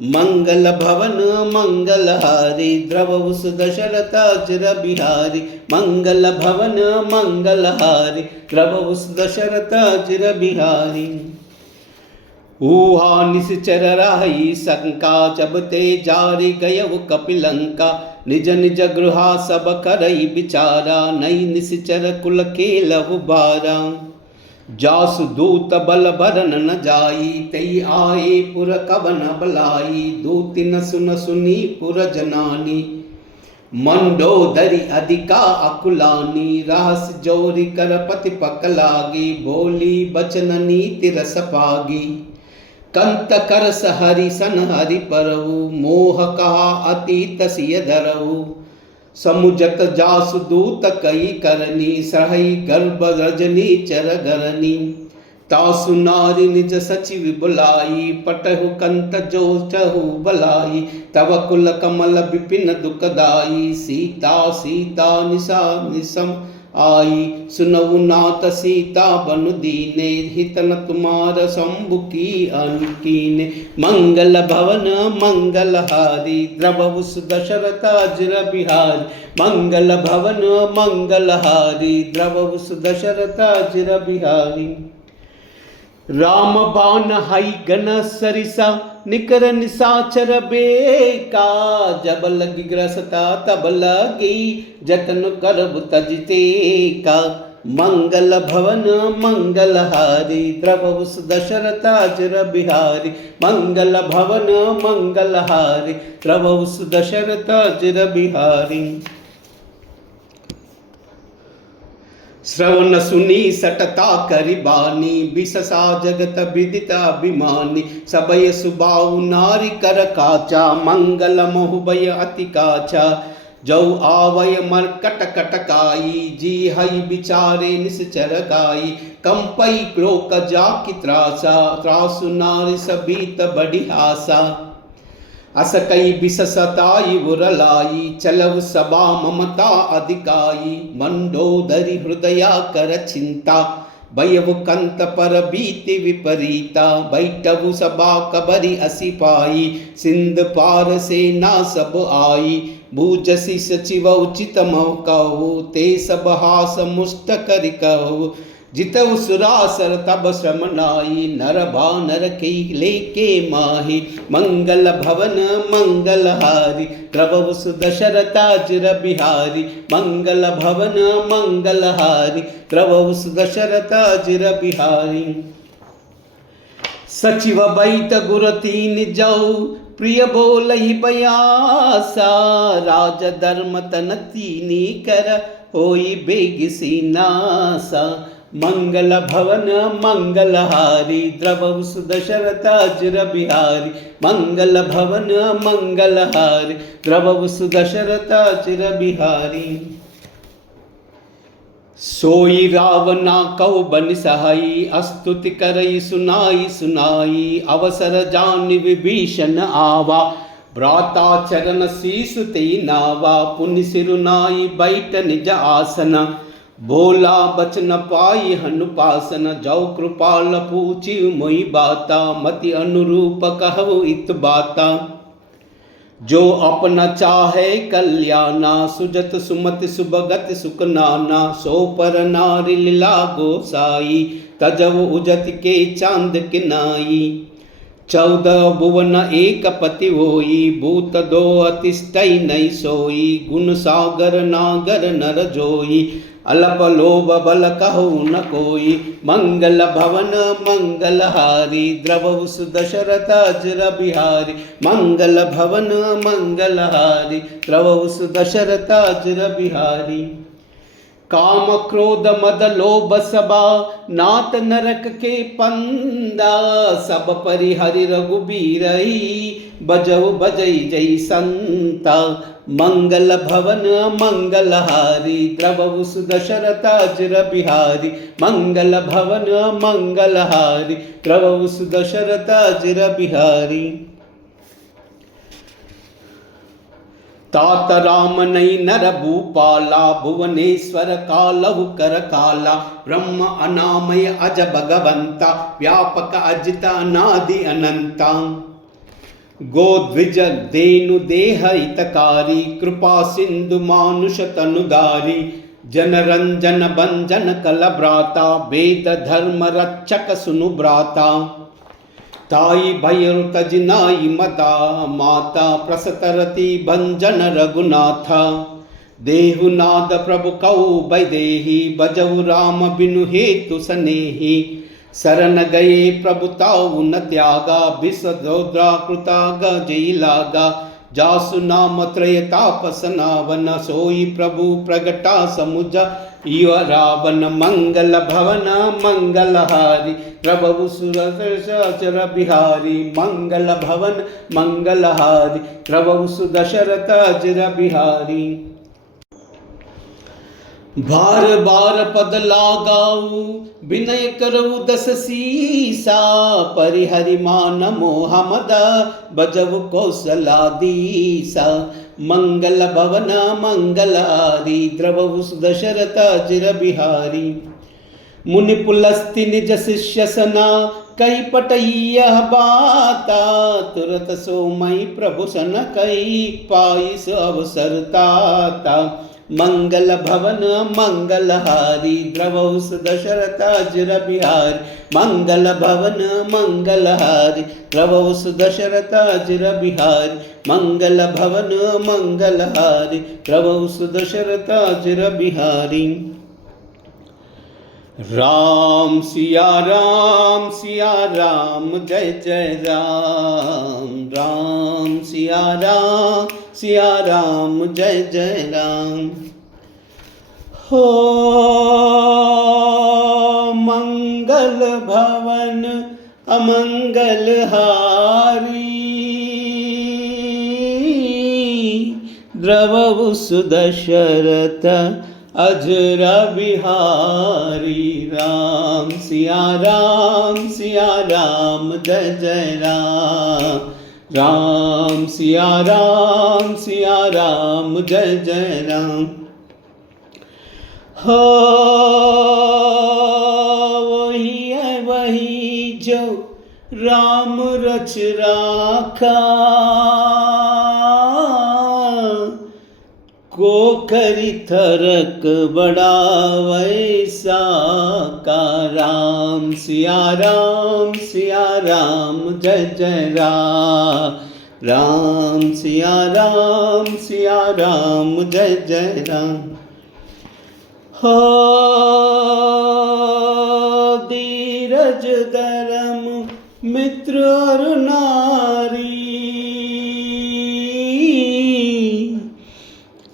मंगल भवन मंगलहारी द्रवहुस दशरथ अजर बिहारी। मंगल भवन मंगलहारी द्रवहुस दशरथ अजर बिहारी। ऊहा निश्चर राही शंका जब ते जारी गयव कपिलंका। निज निज गृहा सब करई बिचारा नई निश्चर कुल केलहु बारा। जासु दूत बल भरन न जाई तई आए पुर कवन बलाई। दूति न सुन सुनी पुर जनानी मंडोदरी अधिका अकुलानी। रहस जोरी कर पति पक लागी बोली बचन नीति रस पागी। कंत कर सहरि सन हरि परहु मोह कहा अतीत सिय धरहु। समुजत जासु दूत कई करनी सहई गर्भ रजनी चर गरनी। तासु नारी निज सचिव बुलाई पटहु कंत जो चहु बलाई। तव कुल कमल विपिन दुखदाई सीता सीता निशा निसम आई। सुनऊ नाथ सीता बनु दीने हितन तुम्हार शंभु की अनकीने। मंगल भवन मंगलहारी द्रवहुस दशरथ अजर बिहारी। मंगल भवन मंगलहारी द्रवहुस दशरथ अजर बिहारी। राम बाण हई गण सरिसा निकर निसाचर बेका। जब लगी ग्रसता तब लगी जतन करब तजते का। मंगल भवन मंगलहारी द्रवहुस दशरथ अजर बिहारी। मंगल भवन मंगलहारी द्रवहुस दशरथ अजर बिहारी। श्रवण सुनी सटता करिबानी बिससा जगत विदित अभिमानी। सबय सुबाऊ नारी कर काचा मंगल मोहबय अति काचा। जौ आवय मरकट कटकाई जी हई बिचारे निश्चर गाई। कंपई क्रोक जाकी त्रासा त्रासु नारी सबीत बड़ी आशा। अस कई बिससताई उरलाई चलव सबा ममता अधिकाई। मंडोदरी हृदया कर चिंता भयव कंत पर बीति विपरीता। बैठवु सबा कबरी असी पाई सिंध पार सेना सब आई। भूजसी सचिव उचित मौकहु ते सब हास मुष्ट करि कहु। जितव सुरासर तब श्रम नाई नर बानर के लेके माही। मंगल भवन मंगलहारी द्रवहुस दशरथ अजर बिहारी। मंगल भवन मंगलहारी द्रवहुस दशरथ अजर बिहारी। सचिव बैत गुर तीन जौ प्रिय बोलहि बयासा। राज धर्म तन तीनी कर होई बेगिसी नासा। मंगल भवन मंगलहारी द्रवहुस दशरथ अजर बिहारी। मंगल भवन मंगलहारी द्रवहुस दशरथ अजर बिहारी। सोई रावना कौ बन सहाई अस्तुति करई सुनाई सुनाई। अवसर जान विभीषण आवा भ्राता चरण शीसु ते नावा। पुनि सिरुनाई बैठ निज आसन भोला बचन पाई हनुपासन। जौ कृपाल पूछि मोहि बाता मति अनुरूप कहु इत बाता। जो अपना चाहे कल्याणा सुजत सुमति सुभगति सुख नाना। सो पर नारी लीला गोसाई तजव उजत के चांद किनाई। 14 भुवन एक पति होई भूत दो अतिष्ठई नहीं सोई। गुण सागर नागर नर जोई अलप लोभ बल कहु न कोई। मंगल भवन मंगलहारी द्रवहुस दशरथ अजर बिहारी। मंगल भवन मंगलहारी द्रवहुस दशरथ अजर बिहारी। काम क्रोध मद लोभ सबा नात नरक के पंदा। सब परिहरि रघुबीरई बजऊ बजई जई संता। मंगल भवन मंगलहारी द्रवहुस दशरथ अजर बिहारी। मंगल भवन मंगलहारी द्रवहुस दशरथ अजर बिहारी। तात राम नई नर भूपाला भुवनेश्वर कालहु कर काला। ब्रह्म अनामय अज भगवंता व्यापक अजित अनादि अनंता। गोद्विज देनु देह हितकारी कृपा सिंधु मानुष तनुदारी जनरंजन भंजन कलभ्राता वेद धर्म रक्षक सुनु भ्राता ताई भैरु तजनाई मता माता प्रसतरति भंजन रघुनाथ देहुनाद प्रभु कौ बैदेही बजऊ राम बिनु हेतु सनेही शरण गए प्रभु ताऊ न त्यागा विषदौद्रा कृताग जय लागा जासु नाम त्रय तापस नावन सोई प्रभु प्रगटा समुझ इव रावण मंगल भवन मंगलहारी प्रभु सुरचर बिहारी मंगल भवन मंगलहारी प्रभु सुदशरथ अजर बिहारी बार बार पद लागाऊ विनय करऊ दस सीसा परिहरि मान मोहमद बजव कौशलादीसा मंगल भवन मंगलारी द्रवहु सुदशरथ अजर बिहारी मुनि पुलस्ति निज शिष्य सना कई पटैय बाता तुरत सोमई प्रभु सन कई पाइस अवसर ताता मंगल भवन मंगलहारी द्रवहु सुदशरथ अजर बिहारी मंगल भवन मंगलहारी द्रवहु सुदशरथ अजर बिहारी मंगल भवन मंगलहारी द्रवहु सुदशरथ अजर बिहारी राम सिया राम जय जय राम राम सिया राम जय जय राम हो मंगल भवन अमंगल हारी द्रवहु सुदशरथ अजर बिहारी राम सिया राम जय जय राम राम सिया राम जय जय राम हो वही है वही जो राम रच राखा को करी थरक बड़ा वैसा का राम सिया राम जय जय राम सिया राम जय जय राम हो धीरज धर्म मित्र और नारी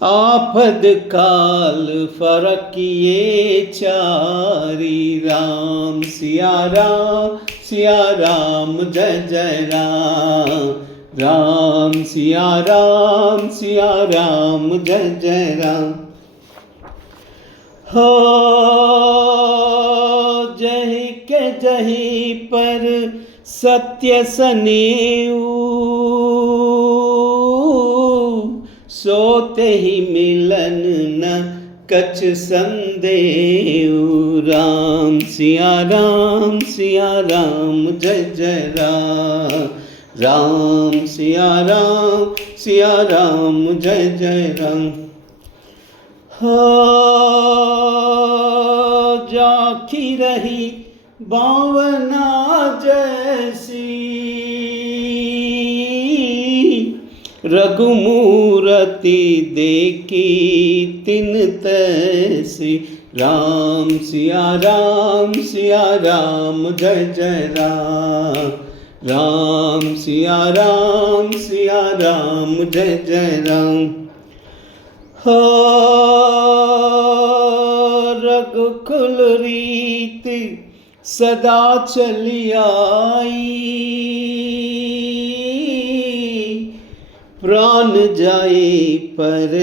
आफद काल फरकिए चारी राम सिया राम जय जय राम सिया राम जय जय राम हो जही के जही पर सत्य सनेऊ सोते ही मिलन न कछ संदेह राम सिया राम जय जय राम सिया राम जय जय राम हो जाखी रही बावना जैसी रघुमूरति देखी तिन तैसी राम सिया राम जय जय राम सिया राम जय जय राम हो रघुकुल रीति सदा चली आई प्राण जाए पर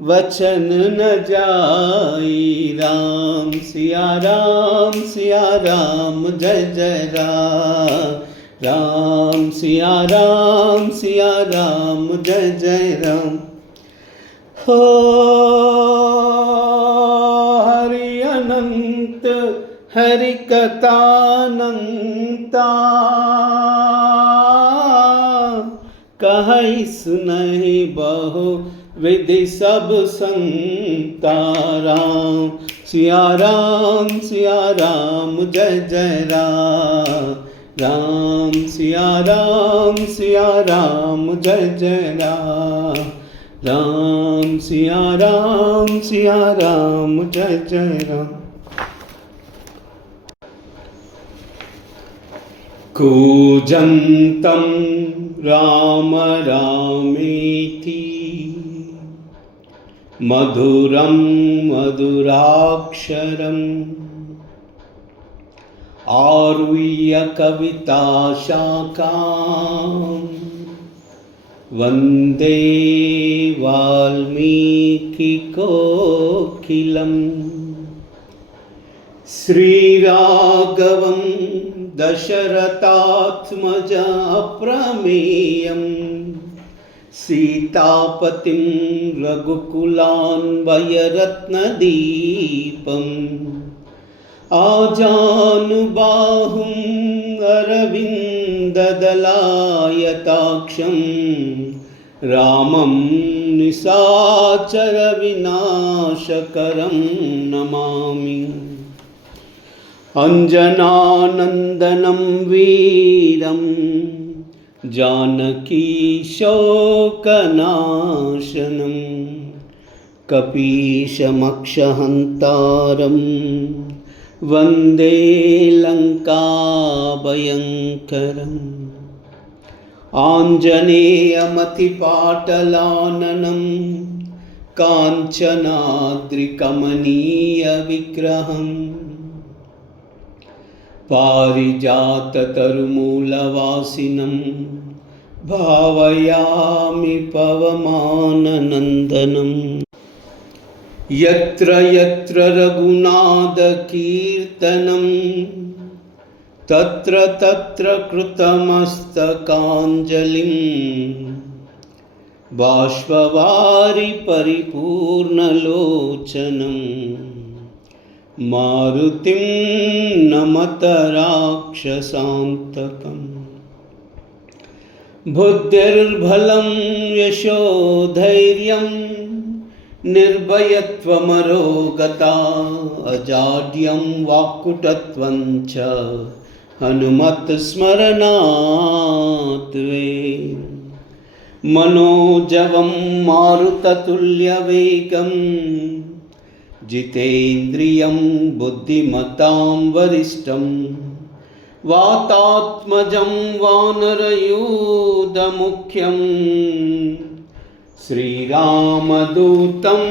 वचन न जाई राम सिया राम जय जय राम सिया राम जय जय राम हो हरि अनंत हरि कथानंता कहई सुनहि बहु विधि सब संता। राम सिया राम जय जय राम। राम सिया राम जय जय राम। राम सिया राम जय जय राम। कूजन्तं राम रामेति मधुरं मधुराक्षरम् आरुह्य कविताशाखां वन्दे वाल्मीकिकोकिलं। श्रीराघवं दशरथात्मजा प्रमेयं सीतापतिं रघुकुलान्वयरत्नदीपम् आजानुबाहुं अरविन्ददलायताक्षं रामं निशाचरविनाशकरं नमामि। अंजनानंदनं वीरं जानकी शोकनाशनं कपीशमक्षहन्तारं वन्दे लङ्काभयङ्करम्। आञ्जनेयमतिपाटलाननं काञ्चनाद्रिकमनीयविग्रहम् पारिजाततरुमूलवासिनं भावयामि पवमाननन्दनम्। यत्र यत्र रघुनाथकीर्तनं तत्र तत्र कृतमस्तकाञ्जलिं बाष्पवारि परिपूर्णलोचनं मारुतिं नमत राक्षसान्तकम्। बुद्धिर्बलं यशोधैर्यं निर्भयत्वमरोगता अजाड्यं वाक्कुटत्वं च हनुमत्स्मरणात् वे। मनोजवं मारुततुल्यवेगं जितेन्द्रियं बुद्धिमतां वरिष्ठं वातात्मजं वानरयूथमुख्यं श्रीरामदूतं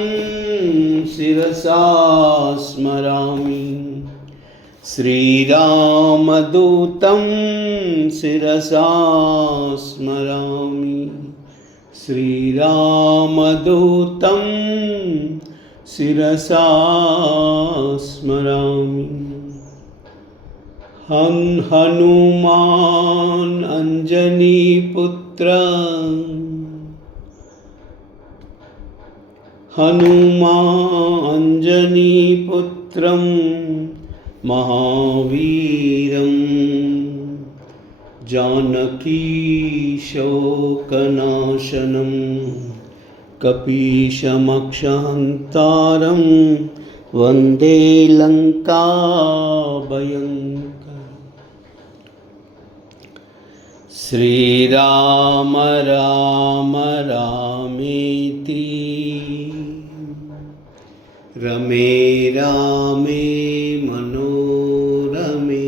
शिरसा स्मरामि। श्रीरामदूतं शिरसा स्मरामि। श्रीरामदूतं शिरसा स्मरामि। हनुमान् अंजनीपुत्र अंजनीपुत्रं महावीरं जानकीशोकनाशनं कपीशमक्षहन्तारं वन्दे लङ्काभयङ्करम्। श्रीराम राम रामेति रमे रामे मनोरमे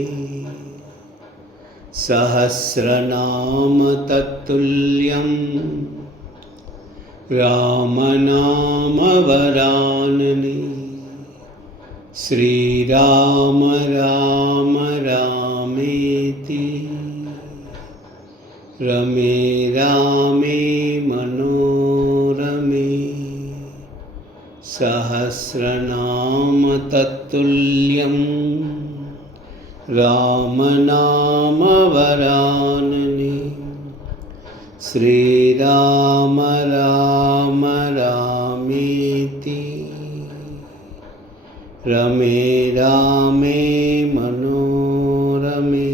सहस्रनाम तत्तुल्यं रामनाम वरानने। श्रीराम राम रामेति रमे रामे मनोरमे सहस्रनाम तत्तुल्यं रामनाम वरानने। श्रीराम राम रामेति रमे रामे मनोरमे